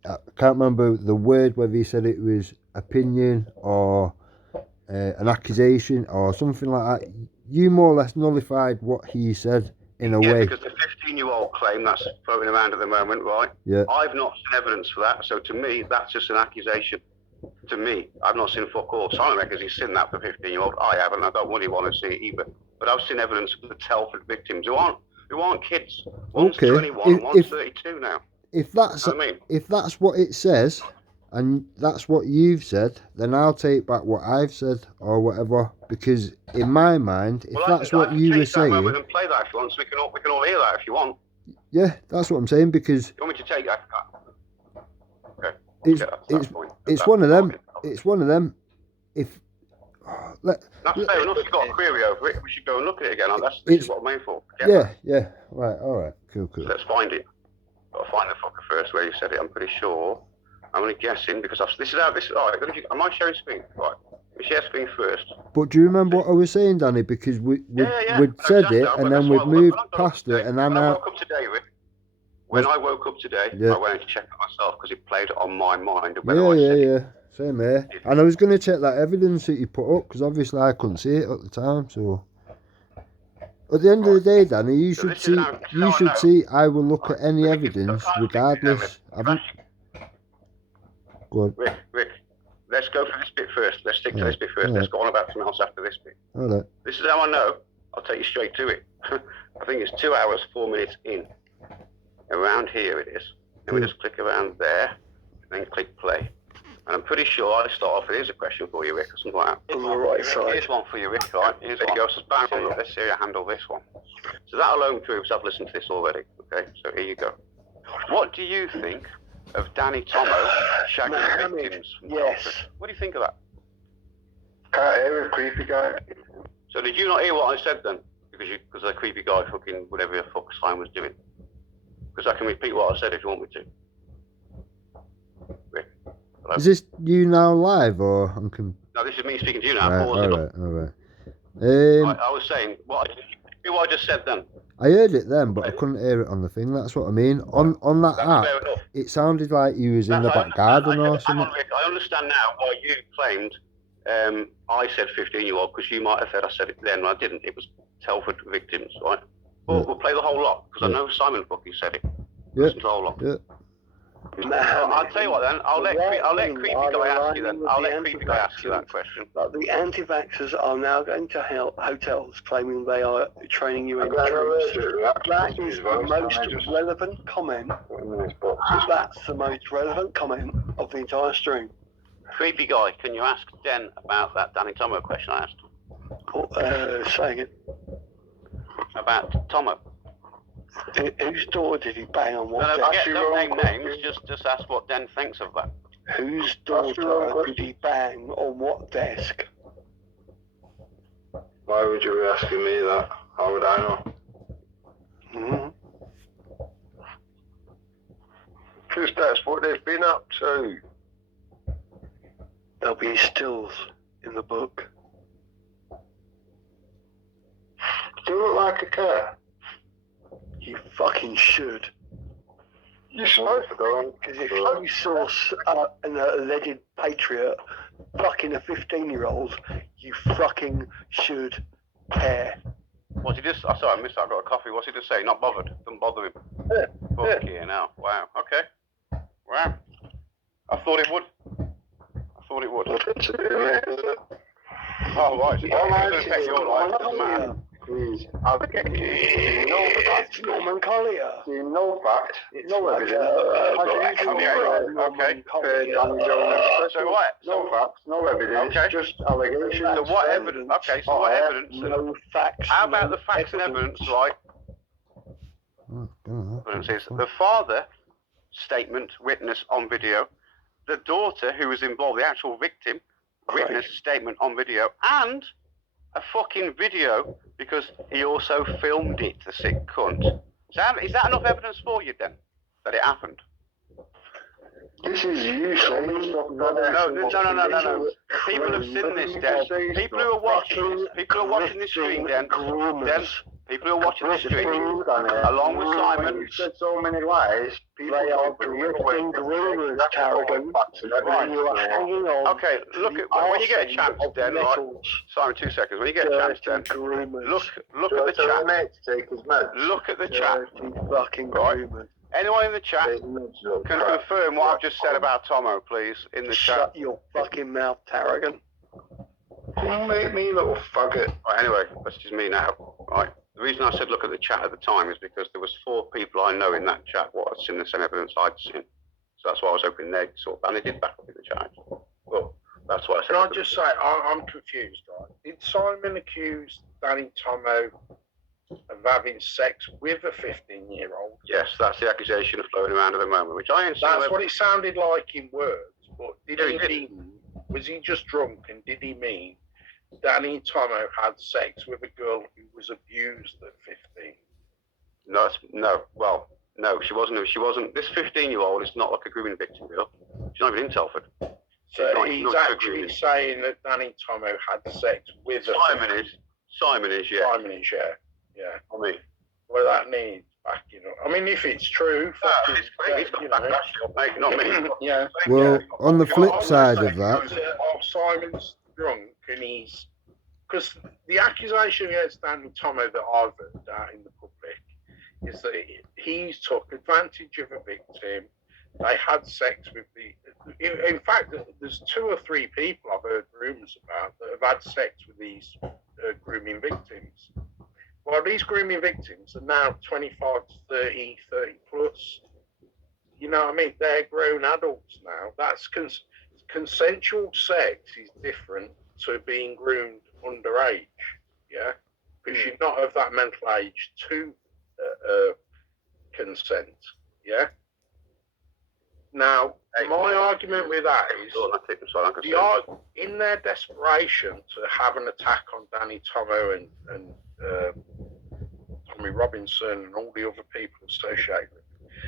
I can't remember the word, whether you said it was opinion or an accusation or something like that. You more or less nullified what he said in a way. Because the 15-year-old claim that's floating around at the moment, right? Yeah. I've not seen evidence for that, so to me, that's just an accusation. To me, I've not seen fuck all. Simon reckons he's seen that for 15-year-old. I haven't. I don't really want to see it either. But I've seen evidence for the Telford victims who aren't kids. One's Okay. 21 and one's 32 now. If that's You know what I mean? if that's what it says, and that's what you've said, then I'll take back what I've said or whatever. Because in my mind, if that's what you were saying, We can play that if you want, so we can all hear that if you want. yeah, that's what I'm saying. Because You want me to take that? Okay. it's Yeah, that's that point. it's That one of them. point. It's one of them. If That's fair enough. You've got a query over it. We should go and look at it again. This is what I'm aiming for. Yeah. Right. All right. Cool. So let's find it. Got to find the fucker first where you said it. I'm pretty sure. I'm only guessing because this is how this. All right. Am I sharing screen? Right. Let me share screen first. But do you remember what I was saying, Danny? Because we'd said exactly. it, and then we'd moved past it, and then when I woke up today, Rick. When I woke up today, I went to check it myself because it played on my mind. Yeah. Same here. And I was going to check that evidence that you put up because obviously I couldn't see it at the time. So at the end of the day, Danny, you should see. You should see. I will look at any evidence regardless. Go on. Rick, let's go for this bit first. Let's stick to this bit first. Let's go on about something else after this bit. All right. This is how I know. I'll take you straight to it. I think it's 2 hours, 4 minutes in. Around here it is. Then we just click around there, and then click play. And I'm pretty sure I start off. Here's a question for you, Rick, or something like that. On the right side. Here's one for you, Rick. Right. Here's one. Goes, let's see how you handle this one. So that alone proves I've listened to this already. Okay. So here you go. What do you think of Danny Tomo shagging victims? Yes. What do you think of that? Can't hear a creepy guy. So did you not hear what I said then? Because the creepy guy fucking whatever the fuck Simon was doing. Because I can repeat what I said if you want me to. Rick. Hello? Is this you now live or I'm No, this is me speaking to you now. All right. I was saying what I just said then. I heard it then, but I couldn't hear it on the thing. That's what I mean. On that app, it sounded like you was in the back garden or something. Hang on, Rick, I understand now why you claimed I said 15-year-old because you might have said I said it then. I didn't. It was Telford victims, right? But we'll play the whole lot because I know Simon fucking said it. Listen to the whole lot. Yeah. I'll tell you what then. I'll let creepy guy ask you then. I'll let creepy guy ask you that question. But the anti-vaxxers are now going to hotels claiming they are training you in troops. That is the most relevant comment. That's the most relevant comment of the entire stream. Creepy guy, can you ask Den about that Danny Tomo question I asked? Saying it. About Tomo. Whose door did he bang on what No, desk? don't name names, just ask what Den thinks of that. Whose daughter did he bang on what desk? Why would you be asking me that? How would I know? Because that's what they've been up to. There'll be stills in the book. Do you look like a cat? You fucking should. You're supposed to go. Because if you saw an alleged patriot fucking a 15-year-old, you fucking should care. What's he just? Oh, sorry, I missed that. I got a coffee. What's he just say? Not bothered. Doesn't bother him. Fuck yeah, now. Wow. Okay. Wow. I thought it would. Oh, right. So it's going to affect your life. It doesn't matter. Please. That's Norman Collier. No fact. No evidence. Okay. So what? No facts, no evidence. Okay. Just allegations. So what evidence? Okay. So what evidence? No facts. How about the facts and evidence, right? Evidence is the father statement, witness on video, the daughter who was involved, the actual victim, witness statement on video, and a fucking video because he also filmed it, the sick cunt. So is that enough evidence for you then that it happened? This is you saying No. People have seen this, Dan. People who are watching this stream, Dan. People who are watching this stream, along with Simon. You said so many lies. They are drifting rumors, Tarragon. You are hanging on. Okay, look at when you get a chance, Dan. Right, Simon, 2 seconds. When you get a chance, Dan, look at the chat. Look at the chat. Fucking rumors. Anyone in the chat can confirm what I've just said about Tomo, please, in the chat. Shut your fucking mouth, Tarragon. Don't make me little faggot. Right, anyway, that's just me now. Right. The reason I said look at the chat at the time is because there was 4 people I know in that chat what had seen the same evidence I'd seen. So that's why I was hoping they'd sort of, and they did back up in the chat. Well, that's what I said. Can I just say, I'm confused, right? Did Simon accuse Danny Tomo of having sex with a 15-year-old? Yes, that's the accusation floating around at the moment, which I ain't seen. That's what it sounded like in words, but did he mean, was he just drunk and did he mean Danny Tomo had sex with a girl who was abused at 15. No, she wasn't. This 15-year-old is not like a grooming victim girl. She's not even in Telford. So he's actually saying that Danny Tomo had sex with Simon is, yeah. Simon is, yeah. I mean, well, that needs backing up. I mean, if it's true, it's got back up, mate, not me. Yeah. Well, on the flip side of that, Simon's drunk and he's because the accusation against Danny Tomo that I've heard out in the public is that he's took advantage of a victim. They had sex with in fact, there's 2 or 3 people I've heard rumours about that have had sex with these grooming victims. Well, these grooming victims are now 25 to 30 plus. You know what I mean? They're grown adults now. That's consensual sex is different to being groomed underage. Yeah, because you're not of that mental age to consent. Yeah. Now, my argument with that is, in their desperation to have an attack on Danny Tomo and Tommy Robinson and all the other people associated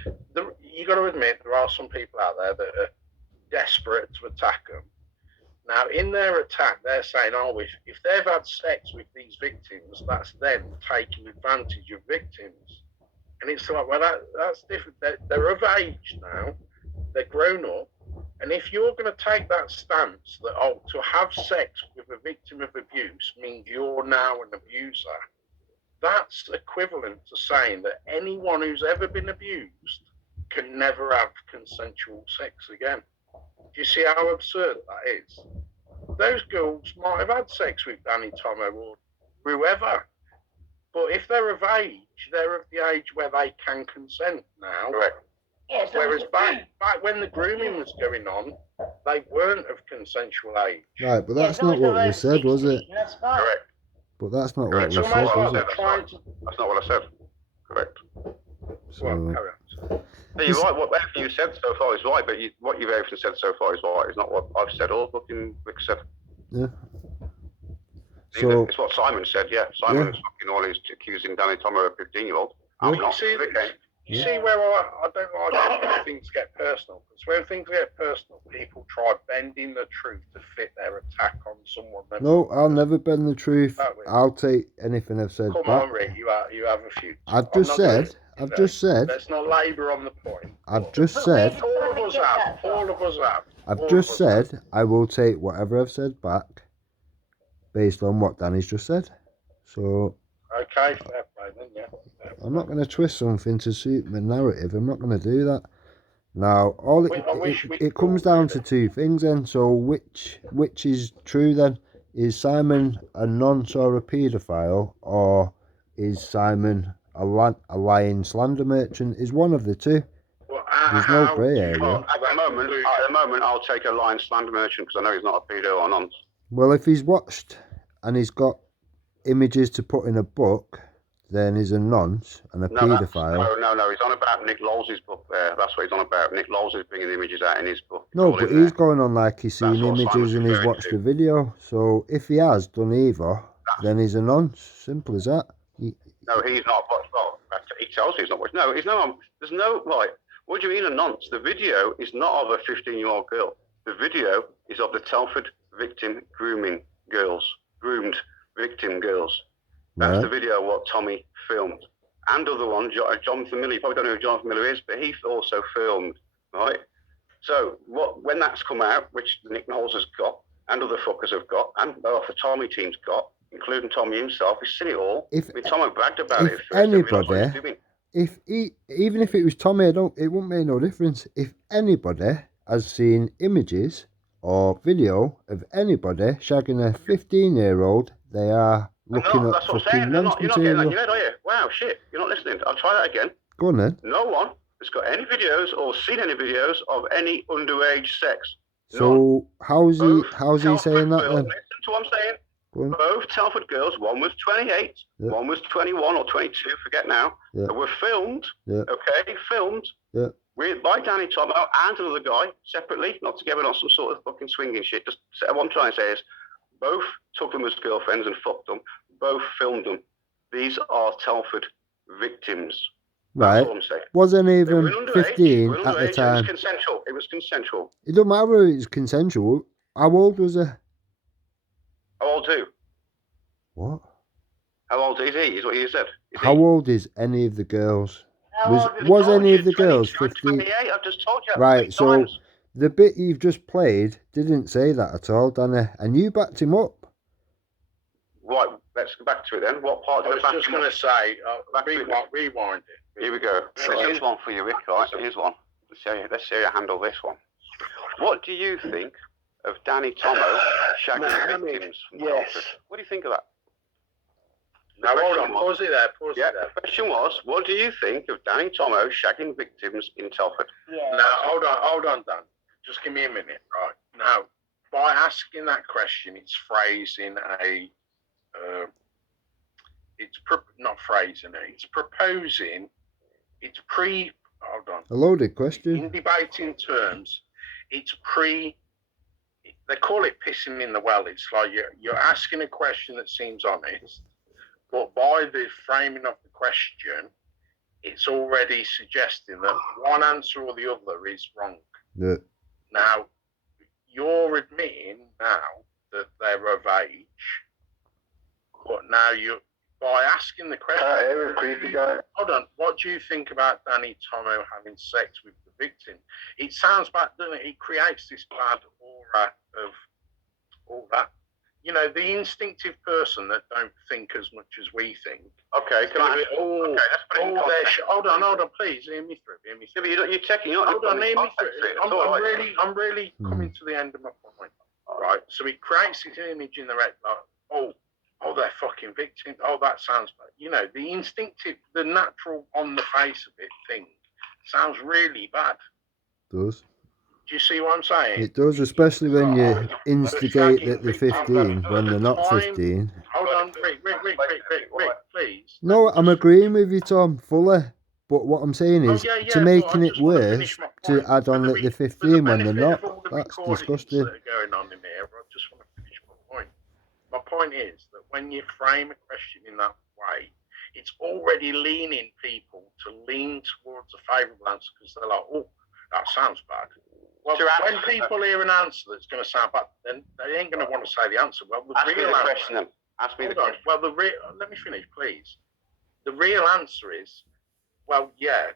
with them, you got to admit there are some people out there that are desperate to attack them. Now, in their attack, they're saying, if they've had sex with these victims, that's them taking advantage of victims. And it's like, well, that's different. They're of age now. They're grown up. And if you're going to take that stance that, to have sex with a victim of abuse means you're now an abuser, that's equivalent to saying that anyone who's ever been abused can never have consensual sex again. Do you see how absurd that is? Those girls might have had sex with Danny Tomo or whoever, but if they're of age, they're of the age where they can consent now. Correct. Yes, Whereas back when the grooming was going on, they weren't of consensual age. right, but that's not what we said, was it? That's fine. Correct. But that's not what Correct. we So said, most was of it? them trying to That's not what I said. Correct. So, carry on. No, you're right. Everything you said so far is right, but what you've everything said so far is right. It's not what I've said or fucking Rick said. yeah. Either. So, It's what Simon said, yeah. Simon was fucking all he's accusing Danny Tomo of a 15-year-old. I'm Yeah. not. You see where I don't like when things get personal. Because when things get personal, people try bending the truth to fit their attack on someone. no, I'll never bend the truth. That way. I'll take anything I've said Come back. on, Rick, you have a few. I've just said, Let's not labour on the point. I've just said, All of us have. I've just said, I will take whatever I've said back based on what Danny's just said. So, Okay, fair play then, yeah. I'm not going to twist something to suit my narrative. I'm not going to do that. Now, it comes down to 2 things then. So, which is true then? Is Simon a nonce or a paedophile, or is Simon a lying slander merchant? Is one of the 2. Well, There's no grey area. At the moment, I'll take a lying slander merchant because I know he's not a pedo or nonce. Well, if he's watched and he's got images to put in a book, then he's a nonce and a paedophile. No, he's on about Nick Lowell's book there. That's what he's on about. Nick Lowell's is bringing images out in his book. No, but he's going on like he's seen That's what images Simon's and he's referring watched to. the video. So if he has done either, then he's a nonce. Simple as that. No, he's not. Well, he tells you he's not watching. No, he's no. There's no right. What do you mean a nonce? The video is not of a 15-year-old girl. The video is of the Telford victim grooming girls, groomed victim girls. That's Right. the video what Tommy filmed. And other one, Jonathan Miller, you probably don't know who Jonathan Miller is, but he also filmed, right? So when that's come out, which Nick Knowles has got, and other fuckers have got, and the Tommy team's got, including Tommy himself, he's seen it all. Tommy bragged about it. Even if it was Tommy, it wouldn't make no difference. If anybody has seen images or video of anybody shagging a 15-year-old, they are looking at fucking nonce You're not material. getting that in your head, are you? Wow, shit, you're not listening. I'll try that again. Go on then. No one has got any videos or seen any videos of any underage sex. So how's he saying that then? Listen to what I'm saying. Go on. Both Telford girls, one was 28, Yeah. one was 21 or 22, forget now, Yeah. were filmed, Yeah. filmed Yeah. by Danny Tomo and another guy separately, not together, not some sort of fucking swinging shit. Just what I'm trying to say is, Both took them as girlfriends and fucked them. Both filmed them. These are Telford victims. Right. That's all I'm saying. Wasn't They even were underage. 15 They were at the underage. It was time. consensual. It was consensual. It don't matter whether it's consensual. How old was he? How old who? What? How old is he? Is what you said. Is How he? old is any of the girls? How Was old is was I told any you, of the 20, girls 20, 15? 28. I've just told you. that Right, 3 so times. the bit you've just played didn't say that at all, Danny, and you backed him up. Right, let's go back to it then. What part I did was back just him going up? to say, Back to it. rewind it. Here we go. Right. Here's one for you, Rick. Right, here's one. Let's see how you handle this one. What do you think of Danny Tomo shagging victims from Yes. Telford? What do you think of that? Now, hold question on. was- Pause it there. Pause Yeah, it there. the question was, what do you think of Danny Tomo shagging victims in Telford? Yeah. Now, hold on, Dan. Just give me a minute, right? Now, by asking that question, it's phrasing a, not phrasing it, it's proposing, it's hold on. A loaded question. In debating terms, it's they call it pissing in the well. It's like you're asking a question that seems honest, but by the framing of the question, it's already suggesting that one answer or the other is wrong. Yeah. Now, you're admitting now that they're of age, but now by asking the question, creepy guy. hold on, what do you think about Danny Tomo having sex with the victim? It sounds bad, doesn't it? It creates this bad aura of all that. You know, the instinctive person that don't think as much as we think. Okay, can I? Oh, Okay, let's put it in context. hold on, please, hear me through. Yeah, but you're checking. You're not Hold on, putting hear me context through. to it at all, I'm right? really coming to the end of my point. Right, so it creates this image in the head like, oh, they're fucking victims. Oh, that sounds bad. You know, the instinctive, the natural on the face of it thing sounds really bad. Does. Do you see what I'm saying? It does, especially when you instigate that they're 15 when they're not 15. Hold on, Rick, please. No, I'm agreeing with you, Tom, fully. But what I'm saying is, to making it worse, to add on that they're 15 when they're not, that's disgusting. That are going on in here, I just want to finish my point. My point is that when you frame a question in that way, it's already leaning people to lean towards a favourable answer because they're like, oh, that sounds bad. Well, when people hear an answer that's going to sound bad, then they ain't going to want to say the answer. Well, Ask me the question then. Ask me the question. Well, let me finish, please. The real answer is, well, yeah,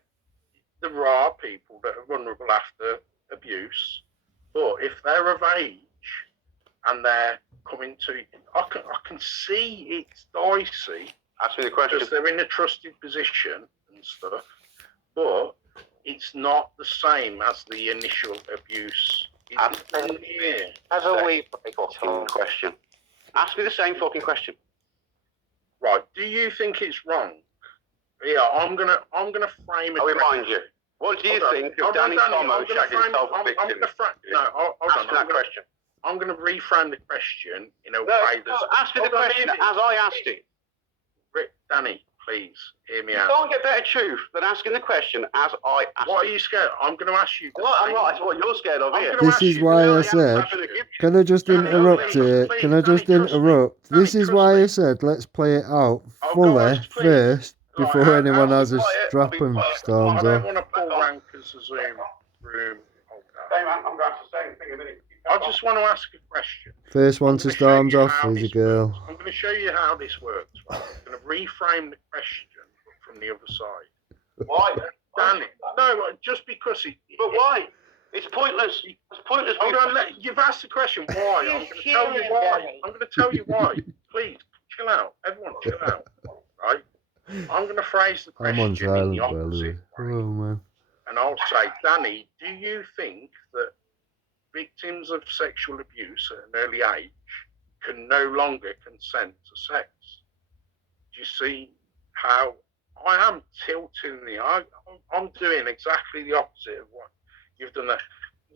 there are people that are vulnerable after abuse, but if they're of age and they're coming to, I can see it's dicey. Ask me the question. Because they're in a trusted position and stuff, but it's not the same as the initial abuse. Have a wee fucking question. Ask me the same fucking question. Right. Do you think it's wrong? Yeah, I'm gonna frame it. I'll remind you. What do you think of Danny Tomo shagging Telford victims? I'm going to reframe the question in a way that's... No, ask me the question as I asked it. Danny, please, hear me you out. You can't get better truth than asking the question as I asked it. What are you scared? I'm going to ask you... I'm not. It's what you're scared of here. This is why I said... Can I just interrupt it? Can I just interrupt? This is why I said let's play it out fully first before anyone has a strap and storms off. I don't off. want to pull rank as a Zoom room. I'm going to say the thing a minute. I just want to ask a question. First one to storms off is a girl. I'm going to show you how this works. Right? I'm going to reframe the question from the other side. Why? Danny, no, just because it... But why? It's pointless. It's pointless. Hold on, you've asked the question. Why? I'm going to tell you why. I'm going to tell you why. Please, chill out. Everyone, chill out. Right? I'm going to phrase the question I'm on silent, in the opposite by way. Oh, man. And I'll say, Danny, do you think that victims of sexual abuse at an early age can no longer consent to sex? Do you see how I am tilting I'm doing exactly the opposite of what you've done there.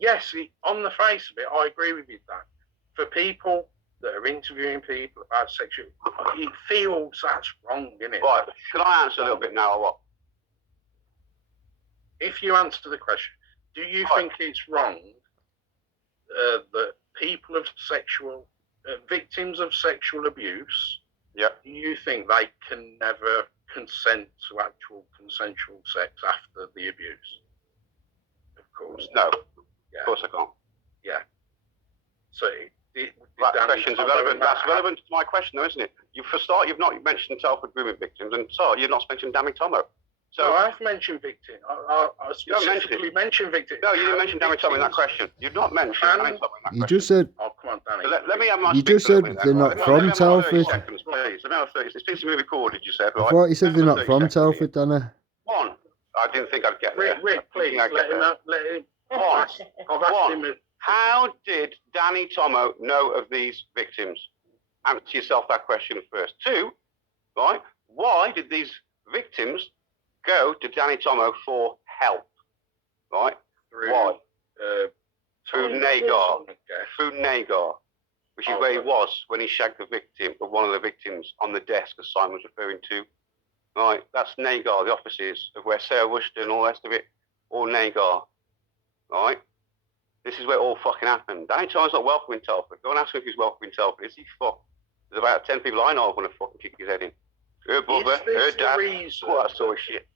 Yes, on the face of it, I agree with you, Dan. For people that are interviewing people about sexual, it feels that's wrong, innit? Right, can I answer a little bit now or what? If you answer the question, do you think it's wrong that people of sexual victims of sexual abuse, Yeah. do you think they can never consent to actual consensual sex after the abuse? Of course. No. Yeah. Of course I can't. Yeah. So That question's irrelevant. That's relevant to my question, though, isn't it? For a start, you've not mentioned Telford grooming victims, and so you've not mentioned Dammy Tomo. So no, I've mentioned victim. I specifically mentioned victim. No, you didn't mention Dammy Tomo in that question. You've not mentioned Dammy Tomo in that question. You just said. Oh, come on, Danny. So let me have my You just said they're not from Telford. Seconds, please. Let me have 30 seconds. It's been to be recorded, you said, right? I thought you said they're not from Telford, Dana. One. I didn't think I'd get there. Rick, please, let him. One. I've asked him. How did Danny Tomo know of these victims? Answer yourself that question first. Two, right? Why did these victims go to Danny Tomo for help? Right? Why? Through Nagar. Through Nagar, which is where he was when he shagged the victim, or one of the victims, on the desk, as Simon was referring to. Right? That's Nagar, the offices of where Sarah Rushton and all the rest of it, all Nagar. Right? This is where it all fucking happened. Danny Tomo's not welcome in Telford. Go and ask him if he's welcome in Telford. Is he fuck? There's about 10 people I know want to fucking kick his head in. Her brother, her dad, all that sort of shit.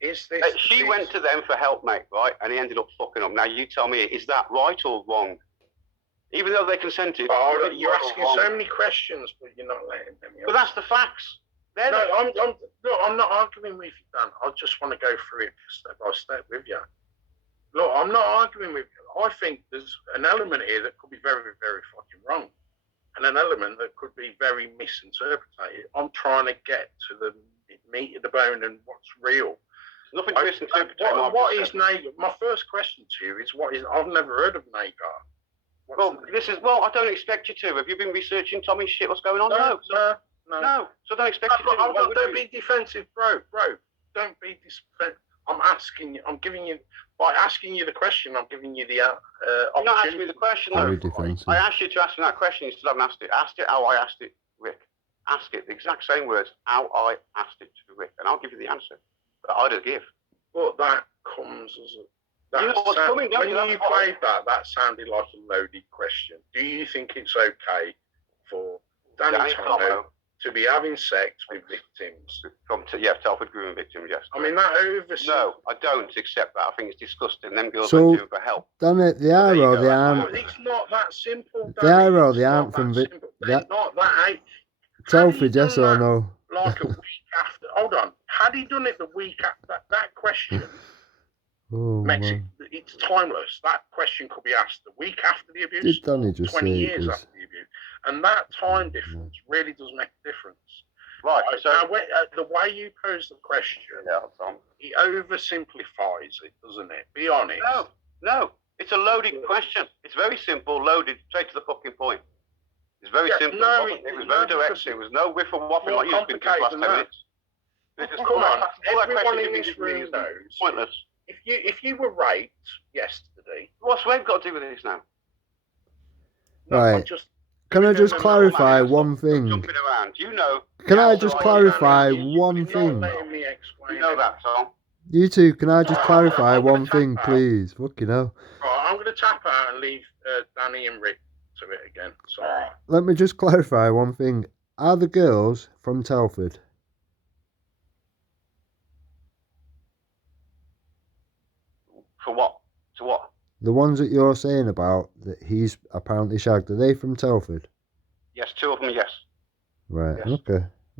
Is this she went to them for help, mate, right? And he ended up fucking up. Now you tell me, is that right or wrong? Even though they consented. Oh, you're asking so many questions, but you're not letting them. But that's the facts. I'm not arguing with you, Dan. I just want to go through it step by step with you. Look, I'm not arguing with you. I think there's an element here that could be very, very fucking wrong, and an element that could be very misinterpreted. I'm trying to get to the meat of the bone and what's real. Nothing to misinterpret. What is Nagar? My first question to you is, what is? I've never heard of Nagar. I don't expect you to. Have you been researching Tommy's shit? What's going on? No. No. So I don't expect you to. Don't be defensive, bro. Don't be defensive. I'm asking you. I'm giving you. By asking you the question, I'm giving you the opportunity. You're not asking me the question, though. I asked you to ask me that question. You still haven't asked it. Ask it how I asked it, Rick. Ask it the exact same words how I asked it to Rick, and I'll give you the answer that I'd give. But that comes as a. You know what's coming, when you played that sounded like a loaded question. Do you think it's okay for Danny Tomo to be having sex with victims? Telford grooming victims, yes. I mean, that overseas. No, I don't accept that. I think it's disgusting. Them girls went to for help. Damn it, they are or they aren't. It's not that simple. They are or they aren't from They're not that. Telford, yes or no? Like a week after. Hold on. Had he done it the week after that question? It's timeless. That question could be asked the week after the abuse, Did Danny just 20 say years after the abuse, and that time difference really does make a difference. Right. So now, the way you pose the question, it oversimplifies it, doesn't it? Be honest. No. It's a loaded question. It's very simple, loaded, straight to the fucking point. It's very simple. It was very direct. It was no whiff and waffle like you've been doing the last 10 minutes. Come on, everyone in this room knows. Pointless. If you were raped yesterday, what's rape got to do with this now? Right. Can I just clarify one thing? Jumping around, Can I just clarify one thing? You know that, Tom. You two, can I just clarify one thing, please? Fucking hell. Right, I'm going to tap out and leave Danny and Rick to it again. Sorry. Let me just clarify one thing. Are the girls from Telford? For what? To what? The ones that you're saying about that he's apparently shagged, are they from Telford? Yes, 2 of them, yes. Right, yes.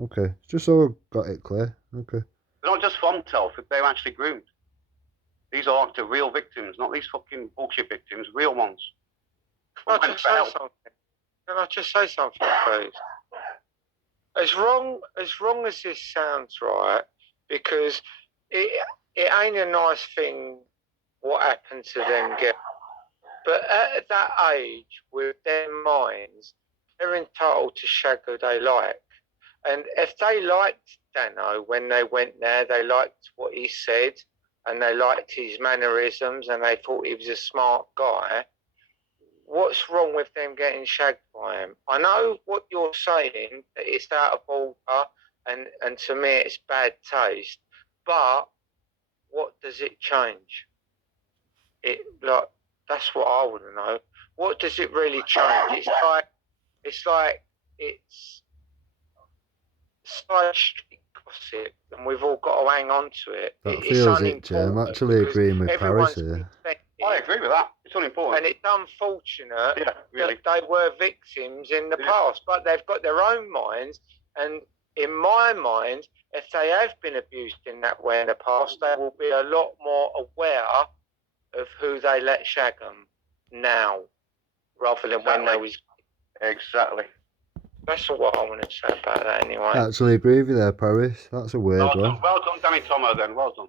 Okay. Just so I got it clear. Okay. They're not just from Telford, they're actually groomed. These are the real victims, not these fucking bullshit victims, real ones. Can I just say something, please? As wrong as this sounds, right, because it ain't a nice thing what happened to them girls. But at that age, with their minds, they're entitled to shag who they like. And if they liked Dano when they went there, they liked what he said, and they liked his mannerisms, and they thought he was a smart guy, what's wrong with them getting shagged by him? I know what you're saying, that it's out of order, and to me it's bad taste, but what does it change? That's what I want to know. What does it really change? it's like it's side street gossip, and we've all got to hang on to it. That It's feels it, Jay. I'm unimportant actually because agreeing with everyone's Paris here. I agree with that. It's unimportant. and it's unfortunate Yeah, really. that they were victims in the past, but they've got their own minds. And in my mind, if they have been abused in that way in the past, they will be a lot more aware of who they let shag them now, rather than when they was. Exactly. That's all what I want to say about that anyway. Actually agree with you there, Paris. That's a weird one. Well done, Danny Tomo, then. Well done.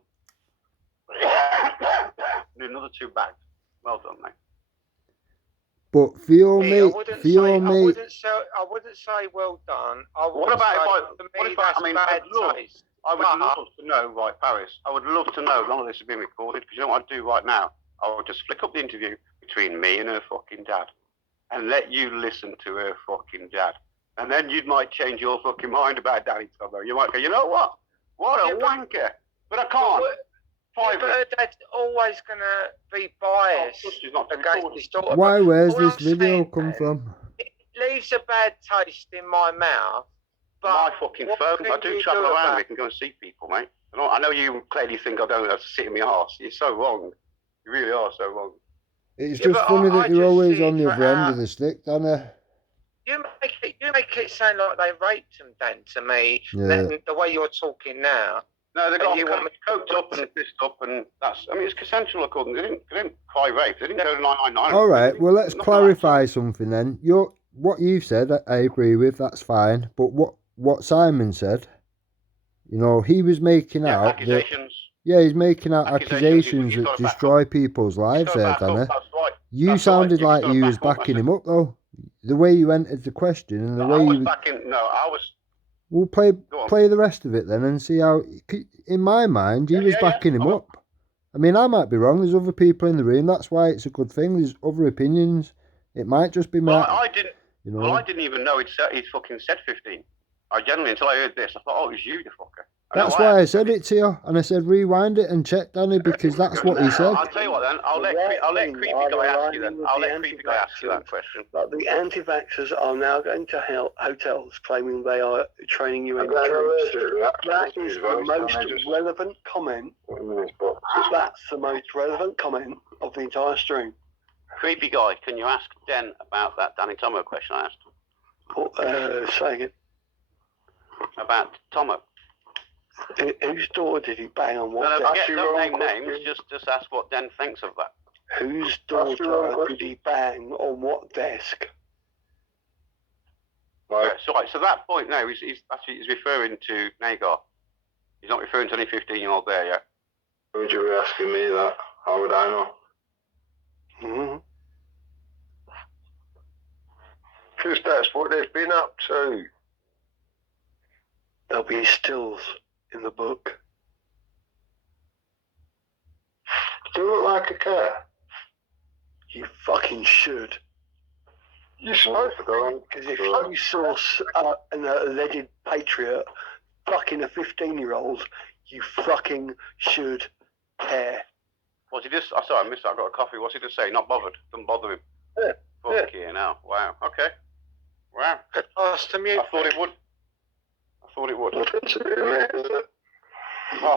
Need another 2 bags. Well done, mate. But for your I mate, wouldn't for your mate, I wouldn't say well done. What about taste. I would love to know, right, Paris, I would love to know, none of this has been recorded, because you know what I'd do right now? I would just flick up the interview between me and her fucking dad, and let you listen to her fucking dad. And then you might change your fucking mind about Danny Tomo. You might go, you know what? What a wanker. But I can't. But her dad's always going to be biased against his daughter. why? Where's All this I'm video saying, come from? It leaves a bad taste in my mouth. But my fucking phone. I do travel around with it and go and see people, mate. I know you clearly think I don't have to sit in my arse. You're so wrong. You really are so wrong. It's just funny that you're always on the other end of the stick, Danny. You make it sound like they raped him, Dan, to me. Yeah. The way you're talking now. No, they got coked up and pissed up, and that's. I mean, it's consensual according. They didn't cry rape. They didn't go to 999. All right. Well, let's clarify something then. What you've said, I agree with. That's fine. But what Simon said, you know, he was making out accusations. He's making out accusations that destroy people's lives there, Danny. You sounded like you was backing him up though. The way you entered the question and the way you. I was. We'll play the rest of it then and see how. In my mind, he was backing him up. I mean, I might be wrong. There's other people in the room. That's why it's a good thing. There's other opinions. It might just be Well, I didn't. You know. Well, I didn't even know he'd fucking said 15. I generally, until I heard this, I thought, oh, it was you, the fucker. That's why I said it to you, and I said rewind it and check, Danny, because that's what he said. I'll tell you what then. I'll let Creepy Guy ask you then. I'll let Creepy Guy ask you that question. But the anti-vaxxers are now going to hotels claiming they are training you in troops. That is the most relevant comment. That's the most relevant comment of the entire stream. Creepy Guy, can you ask Den about that Danny Tomo question I asked? Say again. About Tomo. Whose daughter did he bang on what desk? Don't name names, just ask what Den thinks of that. Whose daughter did he bang on what desk? Right. So that point now, he's referring to Nagar. He's not referring to any 15-year-old there yet. Why would you be asking me that? How would I know? Mm-hmm. Because that's what they've been up to. There'll be stills in the book. Do you look like a cat? You fucking should. You're supposed to, because if you saw an alleged patriot fucking a 15-year-old, you fucking should care. Was he just? Sorry, I missed that. I got a coffee. What's he just saying? Not bothered. Doesn't bother him. Yeah. Fuck yeah. Now. Wow. Okay. Wow. Pass to mute. I thought it would. Oh,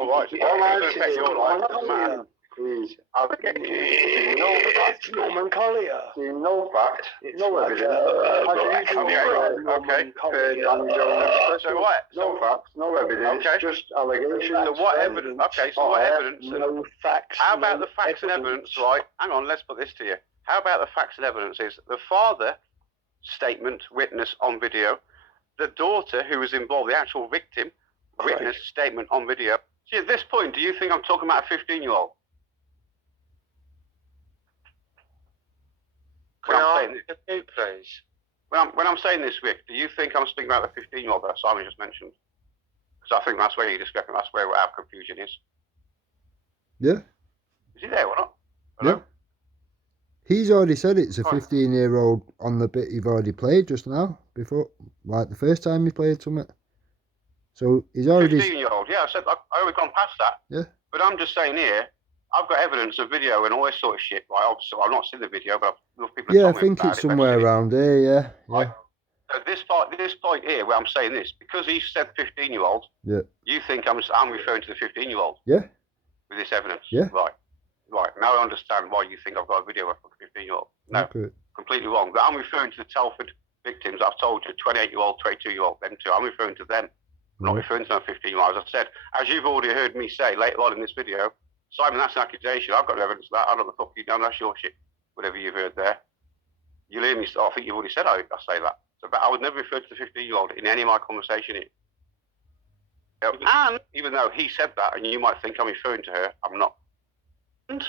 right. It's affect your life. Doesn't matter. Please. It's Norman Collier. No fact. No evidence. Okay. So what? No facts. No evidence. Okay. Just allegations. So what evidence? Okay. So what evidence? No facts. How about the facts and evidence? Right. Hang on. Let's put this to you. How about the facts and evidence? Is the father statement, witness on video, the daughter who was involved, the actual victim, witness statement on video. See, at this point, do you think I'm talking about a 15-year-old? Please. When I'm saying this, Rick, do you think I'm speaking about the 15-year-old that Simon just mentioned? Because I think that's where you're discrepancy. That's where our confusion is. Yeah. Is he there or not? Hello? Yeah. He's already said it's a 15-year-old on the bit you've already played just now, before, like the first time you played something. So he's already... 15-year-old, yeah, I said I already gone past that. Yeah. But I'm just saying here, I've got evidence of video and all this sort of shit, right? Obviously, I've not seen the video, but people I think it's somewhere around here, yeah. Right. So this point here, where I'm saying this, because he said 15-year-old. Yeah. You think I'm referring to the 15-year-old? Yeah. With this evidence. Yeah. Right. Now I understand why you think I've got a video of a 15-year-old. No. Okay. Completely wrong. But I'm referring to the Telford victims. I've told you, 28-year-old, 22-year-old, them two. I'm referring to them. I'm not referring to no 15-year-old. As I said, as you've already heard me say later on in this video, Simon, that's an accusation. I've got no evidence of that. I don't know the fuck you done. That's your shit. Whatever you've heard there. You hear me? I think you've already said I say that. So, but I would never refer to the 15-year-old in any of my conversation here. And even though he said that, and you might think I'm referring to her, I'm not. And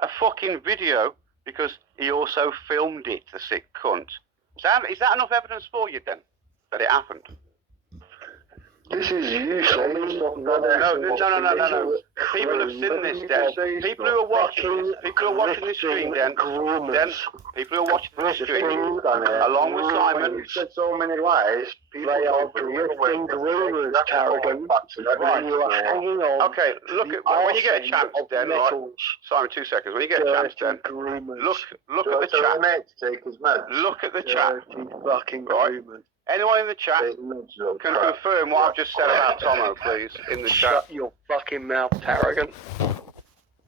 a fucking video because he also filmed it, the sick cunt. Is that enough evidence for you then that it happened? This is you saying No. People have seen this, Den. People who are watching this, people who are watching this stream, Den. People who are watching this stream, along with Simon. You've said so many lies. They are drifting groomers, Tarragon. Okay, look at when you get a chance, Den. Right? Simon, 2 seconds. When you get a chance, Den, look at the chat. Look at the chat. Right? Anyone in the chat can confirm what I've just said about Tomo, please, in the chat. Shut your fucking mouth, Tarragon.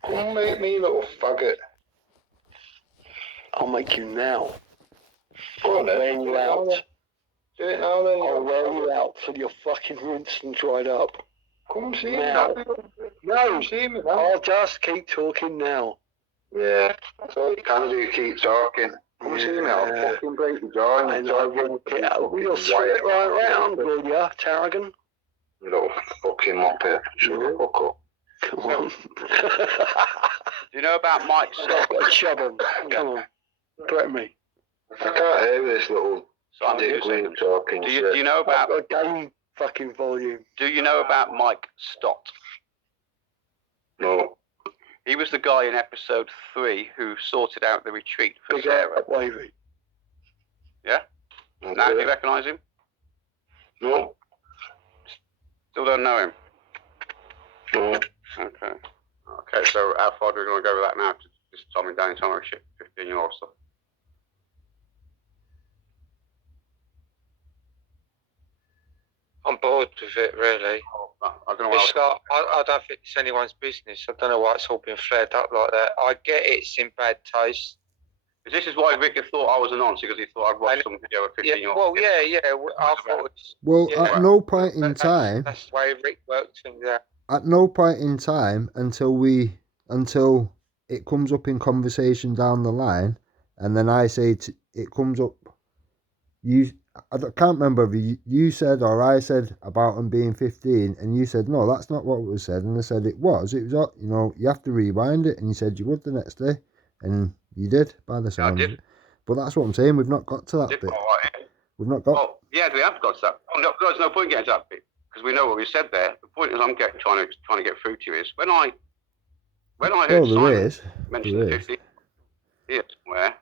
Don't make me, little faggot. I'll make you now. Go on, I'll wear you out. Do it now then. I'll wear you out till you're fucking rinsed and dried up. Come see me Now. now. No, Come see me now. I'll just keep talking now. Yeah, that's all you can do, keep talking. Come see me, I'll fucking break your jaw and And I will get over your straight right round, will ya, Tarragon? You little fucking muppet. Shut the fuck up. Come on. Do you know about Mike Stock? Shove him. Come on. Threaten me. I can't hear this little Simon, dick 2 seconds. talking Do shit. you know about? I've got game fucking volume. Do you know about Mike Stott? No. He was the guy in episode 3 who sorted out the retreat for Big Sarah. up, wavy. Yeah? Okay. Now, do you recognise him? No. Still don't know him? No. Okay. Okay, so how far do we want to go with that now? To this Tommy Danny Tomo shit, 15-year-old stuff. I'm bored with it, really. I don't know what It's like, I don't think it's anyone's business. I don't know why it's all been flared up like that. I get it's in bad taste. This is why Rick thought I was a nonce, because he thought I'd watched some video of 15-year-old. Yeah. I thought it's... Well, Yeah. at no point in time, That's the way Rick worked things out. at no point in time until it comes up in conversation down the line, and then I say it comes up. I can't remember if you said or I said about him being 15, and you said no, that's not what was said, and I said it was. You have to rewind it, and you said you would the next day, and you did by the sound of it. But that's what I'm saying. We've not got to that bit. We've not got. Oh, yeah, we have got to that. Oh, no, there's no point getting to that bit because we know what we said there. The point is, I'm trying to get through to you is when I heard Simon mention the 50 here somewhere,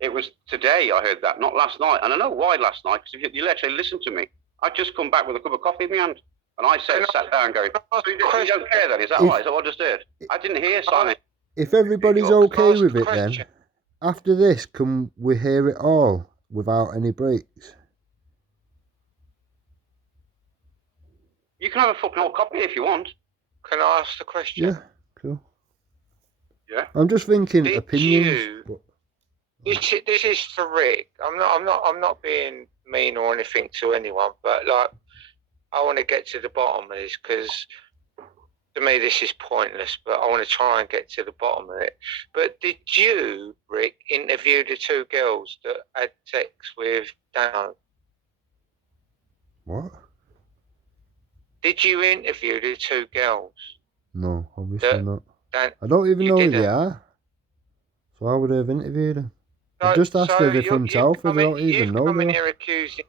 it was today I heard that, not last night. And I know why last night, because if you actually listen to me, I'd just come back with a cup of coffee in my hand. And I sat down going, so you don't care then? Is that right? Is that what I just heard? I didn't hear Simon. If everybody's okay with it then, after this, can we hear it all without any breaks? You can have a fucking old copy if you want. Can I ask the question? Yeah, cool. Yeah. I'm just thinking Did opinions. you- But This is for Rick. I'm not being mean or anything to anyone, but like I want to get to the bottom of this because to me this is pointless. But I want to try and get to the bottom of it. But did you, Rick, interview the two girls that had sex with Dano? what? Did you interview the two girls? No, obviously not. Dan, I don't even you know who didn't. they are. So I would have interviewed them. I So- just asked her so if himself, if I don't even know You've come in them. here accusing,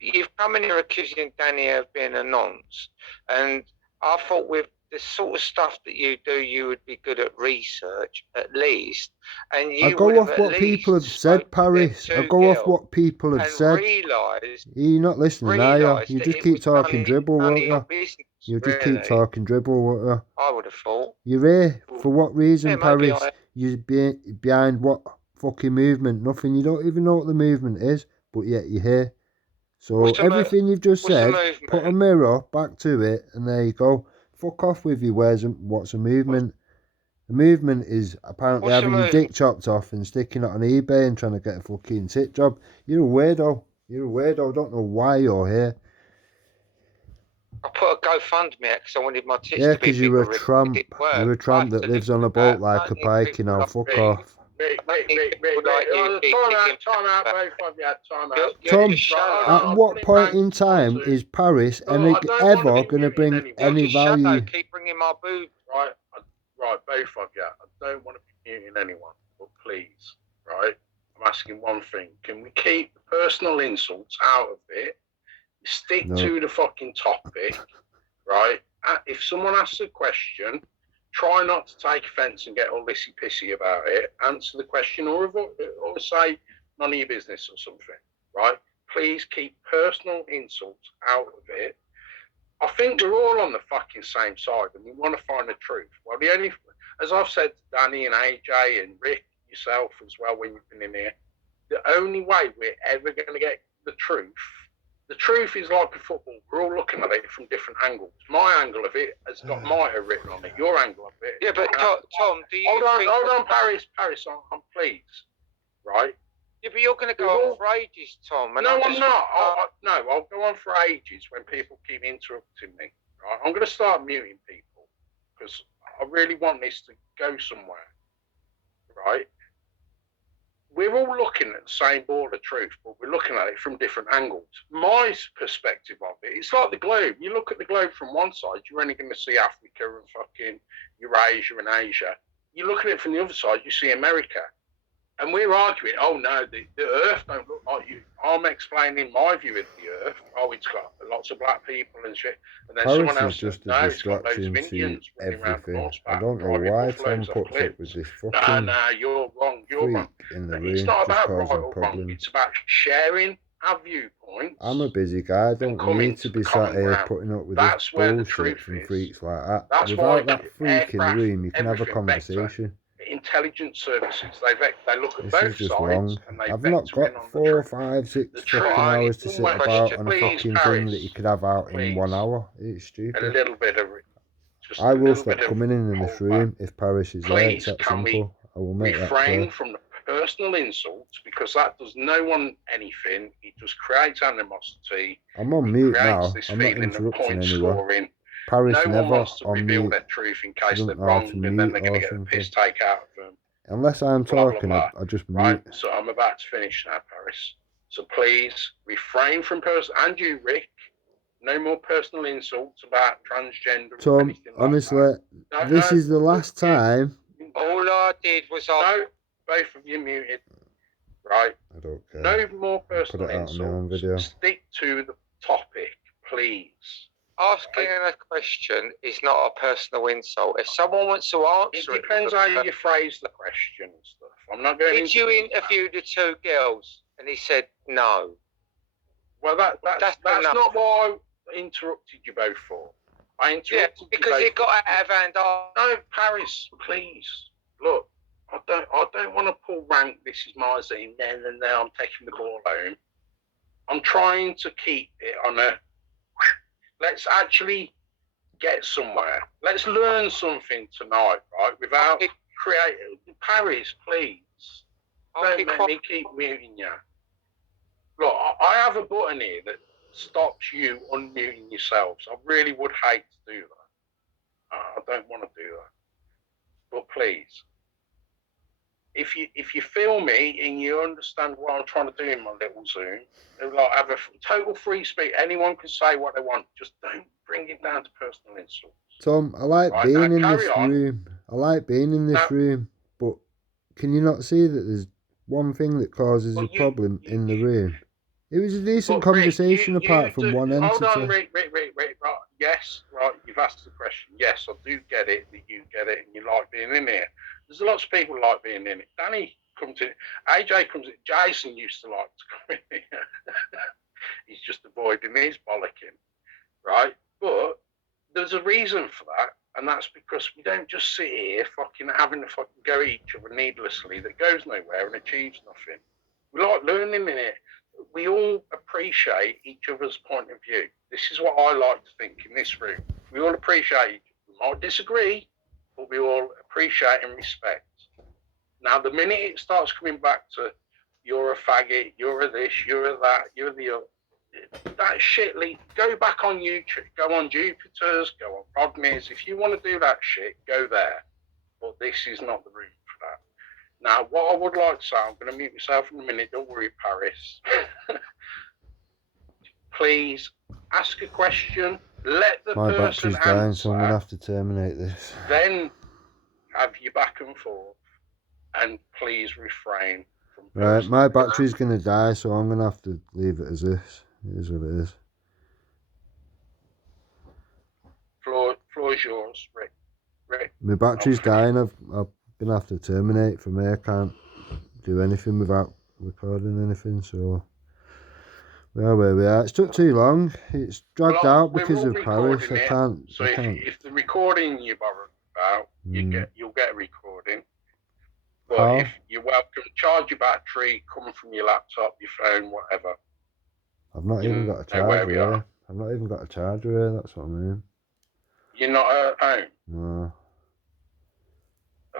you've come in here accusing Danny of being a nonce, and I thought with the sort of stuff that you do, you would be good at research at least. And you I go would off have what at people have least said, spoke to them Paris. I two go off girls what people have and said. realised You're not listening, are you? realised You that just it keep was none talking of- dribble, none of won't your you? business, You just really. keep talking dribble, won't you? I would have thought. You're here for what reason, Yeah, maybe Paris? You're behind what fucking movement? Nothing. You don't even know what the movement is. but yet you're here. So What's the everything you've just what's the said, movement? put a mirror back to it, and there you go. Fuck off with you. What's a movement? The movement is apparently What's the having your movement? dick chopped off and sticking it on eBay and trying to get a fucking tit job. You're a weirdo. You're a weirdo. I don't know why you're here. I put a GoFundMe out because I wanted my tits Yeah, to be because bigger. you're a tramp. It worked. You're a tramp that lives on a boat like a pike, you know. Fuck off. Rick, Like you, time out, both of you, time out. Tom, just shut up. at what point in time is Paris No, I don't ever wanna be going to muting bring anyone. any Just shut value? up. Keep bringing my boob. Right, both of you. I don't want to be muting anyone, but please, right? I'm asking one thing. Can we keep the personal insults out of it? Stick No. to the fucking topic, right? If someone asks a question, try not to take offence and get all lissy-pissy about it. Answer the question or say none of your business or something, right? Please keep personal insults out of it. I think we're all on the fucking same side and we want to find the truth. Well, the only, as I've said to Danny and AJ and Rick, yourself as well when you've been in here, the only way we're ever going to get the truth is like a football. We're all looking at it from different angles. My angle of it has got Maya written on it. Your angle of it. Yeah, but Tom, do you Hold on, Paris, I'm pleased, right? Yeah, but you're going to go on for ages, Tom. And No, I'm not. I'll go on for ages when people keep interrupting me. Right? I'm going to start muting people because I really want this to go somewhere. Right? We're all looking at the same ball of truth, but we're looking at it from different angles. My perspective of it, it's like the globe. You look at the globe from one side, you're only going to see Africa and fucking Eurasia and Asia. You look at it from the other side, you see America. And we're arguing, oh no, the Earth don't look like you. I'm explaining my view of the Earth. Oh, it's got lots of black people and shit. And then someone else says, no, it's got loads of Indians running around on horseback. I don't know why Tom puts up with this fucking No, you're wrong. You're wrong. in the room. It's not just about right causing or problems. wrong. It's about sharing our viewpoints. I'm a busy guy. I don't need to be sat here ground. putting up with That's this where the bullshit truth from is. freaks like that. That's why Without that freak in the room, you can have a everything vector. conversation. Intelligence services, they look at This both is just sides wong. and they I've vector not in got on 4, the 5, 6 The fucking truth. hours to sit Please, about on a please, fucking Paris, thing that you could have out in please. 1 hour. It's A stupid. little bit of just I a will little stop bit coming in of this holdback. room if Paris is there. It's Please, that can we simple. I will make that clear. refrain from the personal insults because that does no one anything. It just creates animosity. I'm on It mute creates now. this I'm not feeling of interrupting point anyone. scoring. Paris No one never wants to on reveal mute. their truth in She case doesn't they're know how wrong, to and then mute they're going or to get the something. piss taken out of them. Unless I'm Blah, blah, talking, blah. I just Right, mute. so I'm about to finish now, Paris. So please refrain from and you, Rick, no more personal insults about transgender or Tom, anything like honestly, that. No, this no, is the last time. All I did was No, both of you muted. Right. I don't care. No more personal Put it out on my own video. insults. Stick to the topic, please. asking a question is not a personal insult. If someone wants to answer It depends how you phrase the question and stuff. I'm not going. Did you interview the 2 girls? And he said no. Well, that's not what I interrupted you both for. I interrupted because you both it got out of hand. No, Paris, please. Look, I don't want to pull rank. This is my scene. Then I'm taking the ball home. I'm trying to keep it on a. Let's actually get somewhere. Let's learn something tonight, right? Without creating. Paris, please. Don't let me keep muting you. Look, I have a button here that stops you unmuting yourselves. I really would hate to do that. I don't want to do that. But please, if you feel me and you understand what I'm trying to do in my little Zoom, like have a total free speech. Anyone can say what they want. Just don't bring it down to personal insults. Tom, I like Right, being in now this carry on. room. I like being in this room, but can you not see that there's one thing that causes a problem in the room? It was a decent conversation apart from one entity. Hold on, Rick, right. Yes, right, you've asked the question. Yes, I do get it, that you get it and you like being in here. There's lots of people like being in it. Danny comes in, AJ comes in, Jason used to like to come in here. He's just avoiding his bollocking, right? But there's a reason for that, and that's because we don't just sit here fucking having to fucking go at each other needlessly that goes nowhere and achieves nothing. We like learning in it. we all appreciate each other's point of view. This is what I like to think in this room. We all appreciate. We might disagree, but we all appreciate and respect. Now, the minute it starts coming back to you're a faggot, you're a this, you're a that, you're the other, that shit, go back on YouTube, go on Jupiter's, go on Rodney's. If you want to do that shit, go there. But this is not the room for that. Now, what I would like to say, I'm going to mute myself in a minute, don't worry, Paris. Please ask a question, let the My person battery's dying, answer, so I'm going to have to terminate this. then have your back and forth, and please refrain from... Right, my battery's going to die, so I'm going to have to leave it as this. It is what it is. Floor's yours, Rick. My battery's dying. I'm going to have to terminate from here. I can't do anything without recording anything, so... Well, where we are. It's took too long. It's dragged out because of Paris. I can't. So I can't. if the recording you're bothered about, you'll get a recording. But How? if you're welcome, charge your battery, come from your laptop, your phone, whatever. I've not even got a charger here. I've not even got a charger here. That's what I mean. You're not at home? No.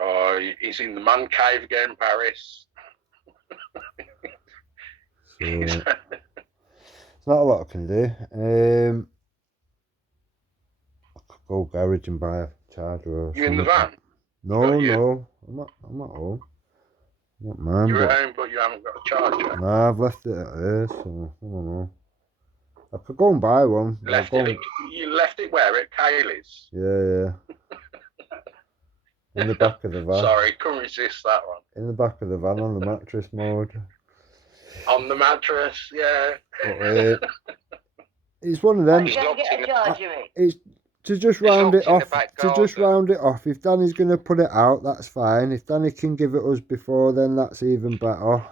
Oh, he's in the man cave again, Paris. So, there's not a lot I can do. I could go garage and buy a charger or You in the van? No. I'm at home. Not mine. You're at home, but you haven't got a charger. No, I've left it at here, so I don't know. I could go and buy one. You left it where? At Kaylee's? Yeah. In the back of the van. Sorry, couldn't resist that one. In the back of the van on the mattress mode. On the mattress, yeah. But, it's one of them. You don't get a charger. It's to just round it off. To just round it off. If Danny's going to put it out, that's fine. If Danny can give it us before, then that's even better.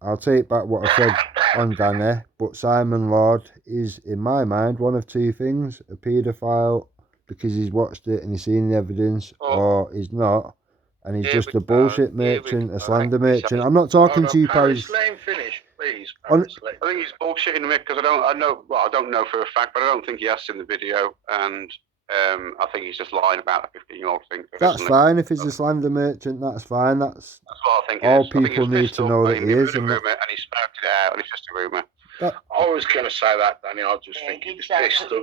I'll take back what I said on Danny. But Simon Lord is, in my mind, one of two things: a paedophile because he's watched it and he's seen the evidence, or he's not. And he's just a bullshit merchant, a slander merchant. I'm not talking to you, Paris. Let him finish, please. I think he's bullshitting me because I don't know for a fact, but I don't think he has seen the video, and I think he's just lying about the 15-year-old thing. That's fine. If he's a slander merchant, that's fine. That's what I think. All people need to know that he is. And he spouted it out, and it's just a rumour. I was going to say that, Danny. I just think he was pissed up.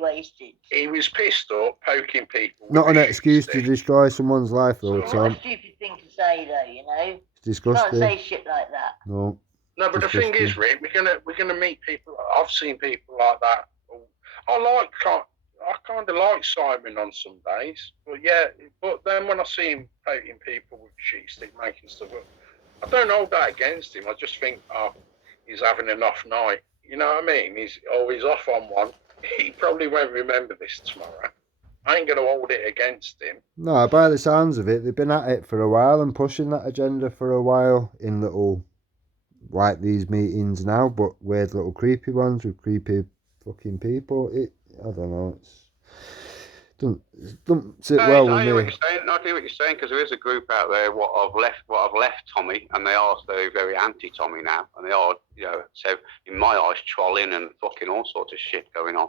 He was pissed up, poking people. Not an excuse to destroy someone's life, though, It's Tom. a stupid thing to say, though. You know. It's disgusting. You can't say shit like that. No. No, but the thing is, Rick, we're gonna meet people. I've seen people like that. I kind of like Simon on some days, but then when I see him poking people with sheet stick, making stuff up, I don't hold that against him. I just think, he's having an off night. You know what I mean? He's always off on one. He probably won't remember this tomorrow. I ain't going to hold it against him. No, by the sounds of it, they've been at it for a while and pushing that agenda for a while in little, like these meetings now, but weird little creepy ones with creepy fucking people. I don't know. Doesn't sit well with me. I hear what you're saying, because there is a group out there what I've left Tommy, and they are very, very anti-Tommy now, and they are, so in my eyes, trolling and fucking all sorts of shit going on.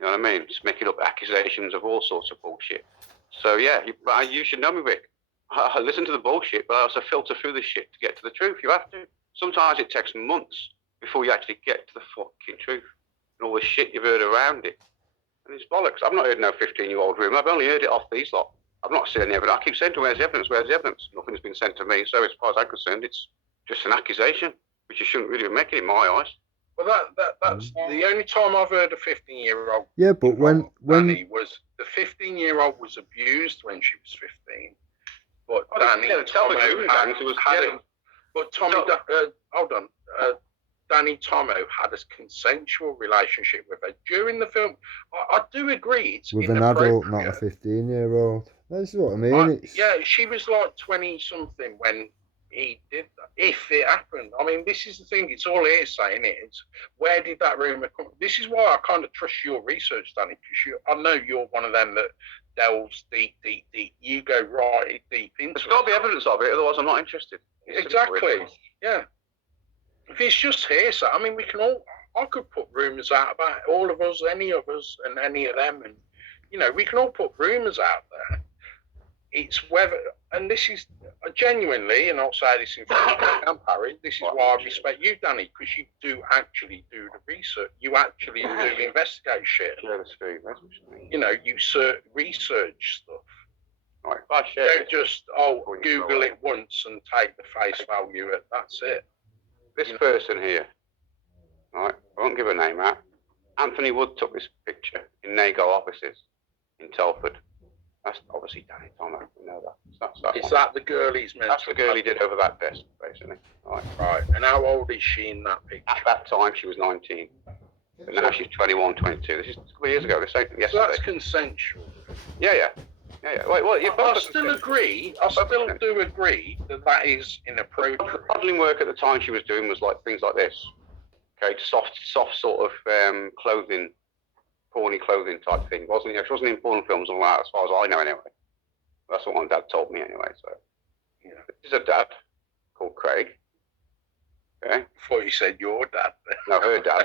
You know what I mean? Just making up accusations of all sorts of bullshit. So yeah, you should know me, Rick. I listen to the bullshit, but I also filter through the shit to get to the truth. You have to. Sometimes it takes months before you actually get to the fucking truth and all the shit you've heard around it. And it's bollocks. I've not heard no 15-year-old rumour. I've only heard it off these lot. I've not seen any evidence. I keep saying to them, where's the evidence? Where's the evidence? Nothing's been sent to me. So as far as I'm concerned, it's just an accusation, which you shouldn't really be making in my eyes. Well, that's the only time I've heard a 15-year-old. Yeah, but when Danny was the 15-year-old was abused when she was 15. But Danny, hold on. Danny Tomo had a consensual relationship with her during the film. I do agree it's with an adult, not a 15-year-old. That's what I mean. She was like 20-something when he did that. If it happened, I mean, this is the thing. It's all hearsay, isn't it? It's where did that rumor come? This is why I kind of trust your research, Danny, because I know you're one of them that delves deep. You go right deep into it. There's got to be evidence of it, otherwise I'm not interested. Exactly. Yeah. If it's just hearsay, I mean, we can all. I could put rumours out about all of us, any of us, and any of them, and we can all put rumours out there. It's whether, and this is genuinely, and I'll say this in front of Harry, this is why I respect you, Danny, because you do actually do the research. You actually do investigate shit. Yeah, that's true. You research stuff. Right, if I share Don't just Google it once and take the face value. That's it. This person here, right? I won't give a name out. Anthony Wood took this picture in Nago offices in Telford. That's obviously Danny Tomo. We know that. Is that the girl he's meant? That's the girl he did over that desk, basically. Right. And how old is she in that picture? At that time, she was 19. But now she's 21, 22. This is a couple of years ago. This ain't yesterday. So that's consensual. Yeah. Wait, well, I still agree. I still do agree that is inappropriate. The modelling work at the time she was doing was like things like this. Okay, soft sort of clothing, porny clothing type thing, wasn't it? She wasn't in porn films and all that, as far as I know, anyway. That's what my dad told me, anyway. So, this is a dad called Craig. Okay. I thought you said your dad. No, her dad.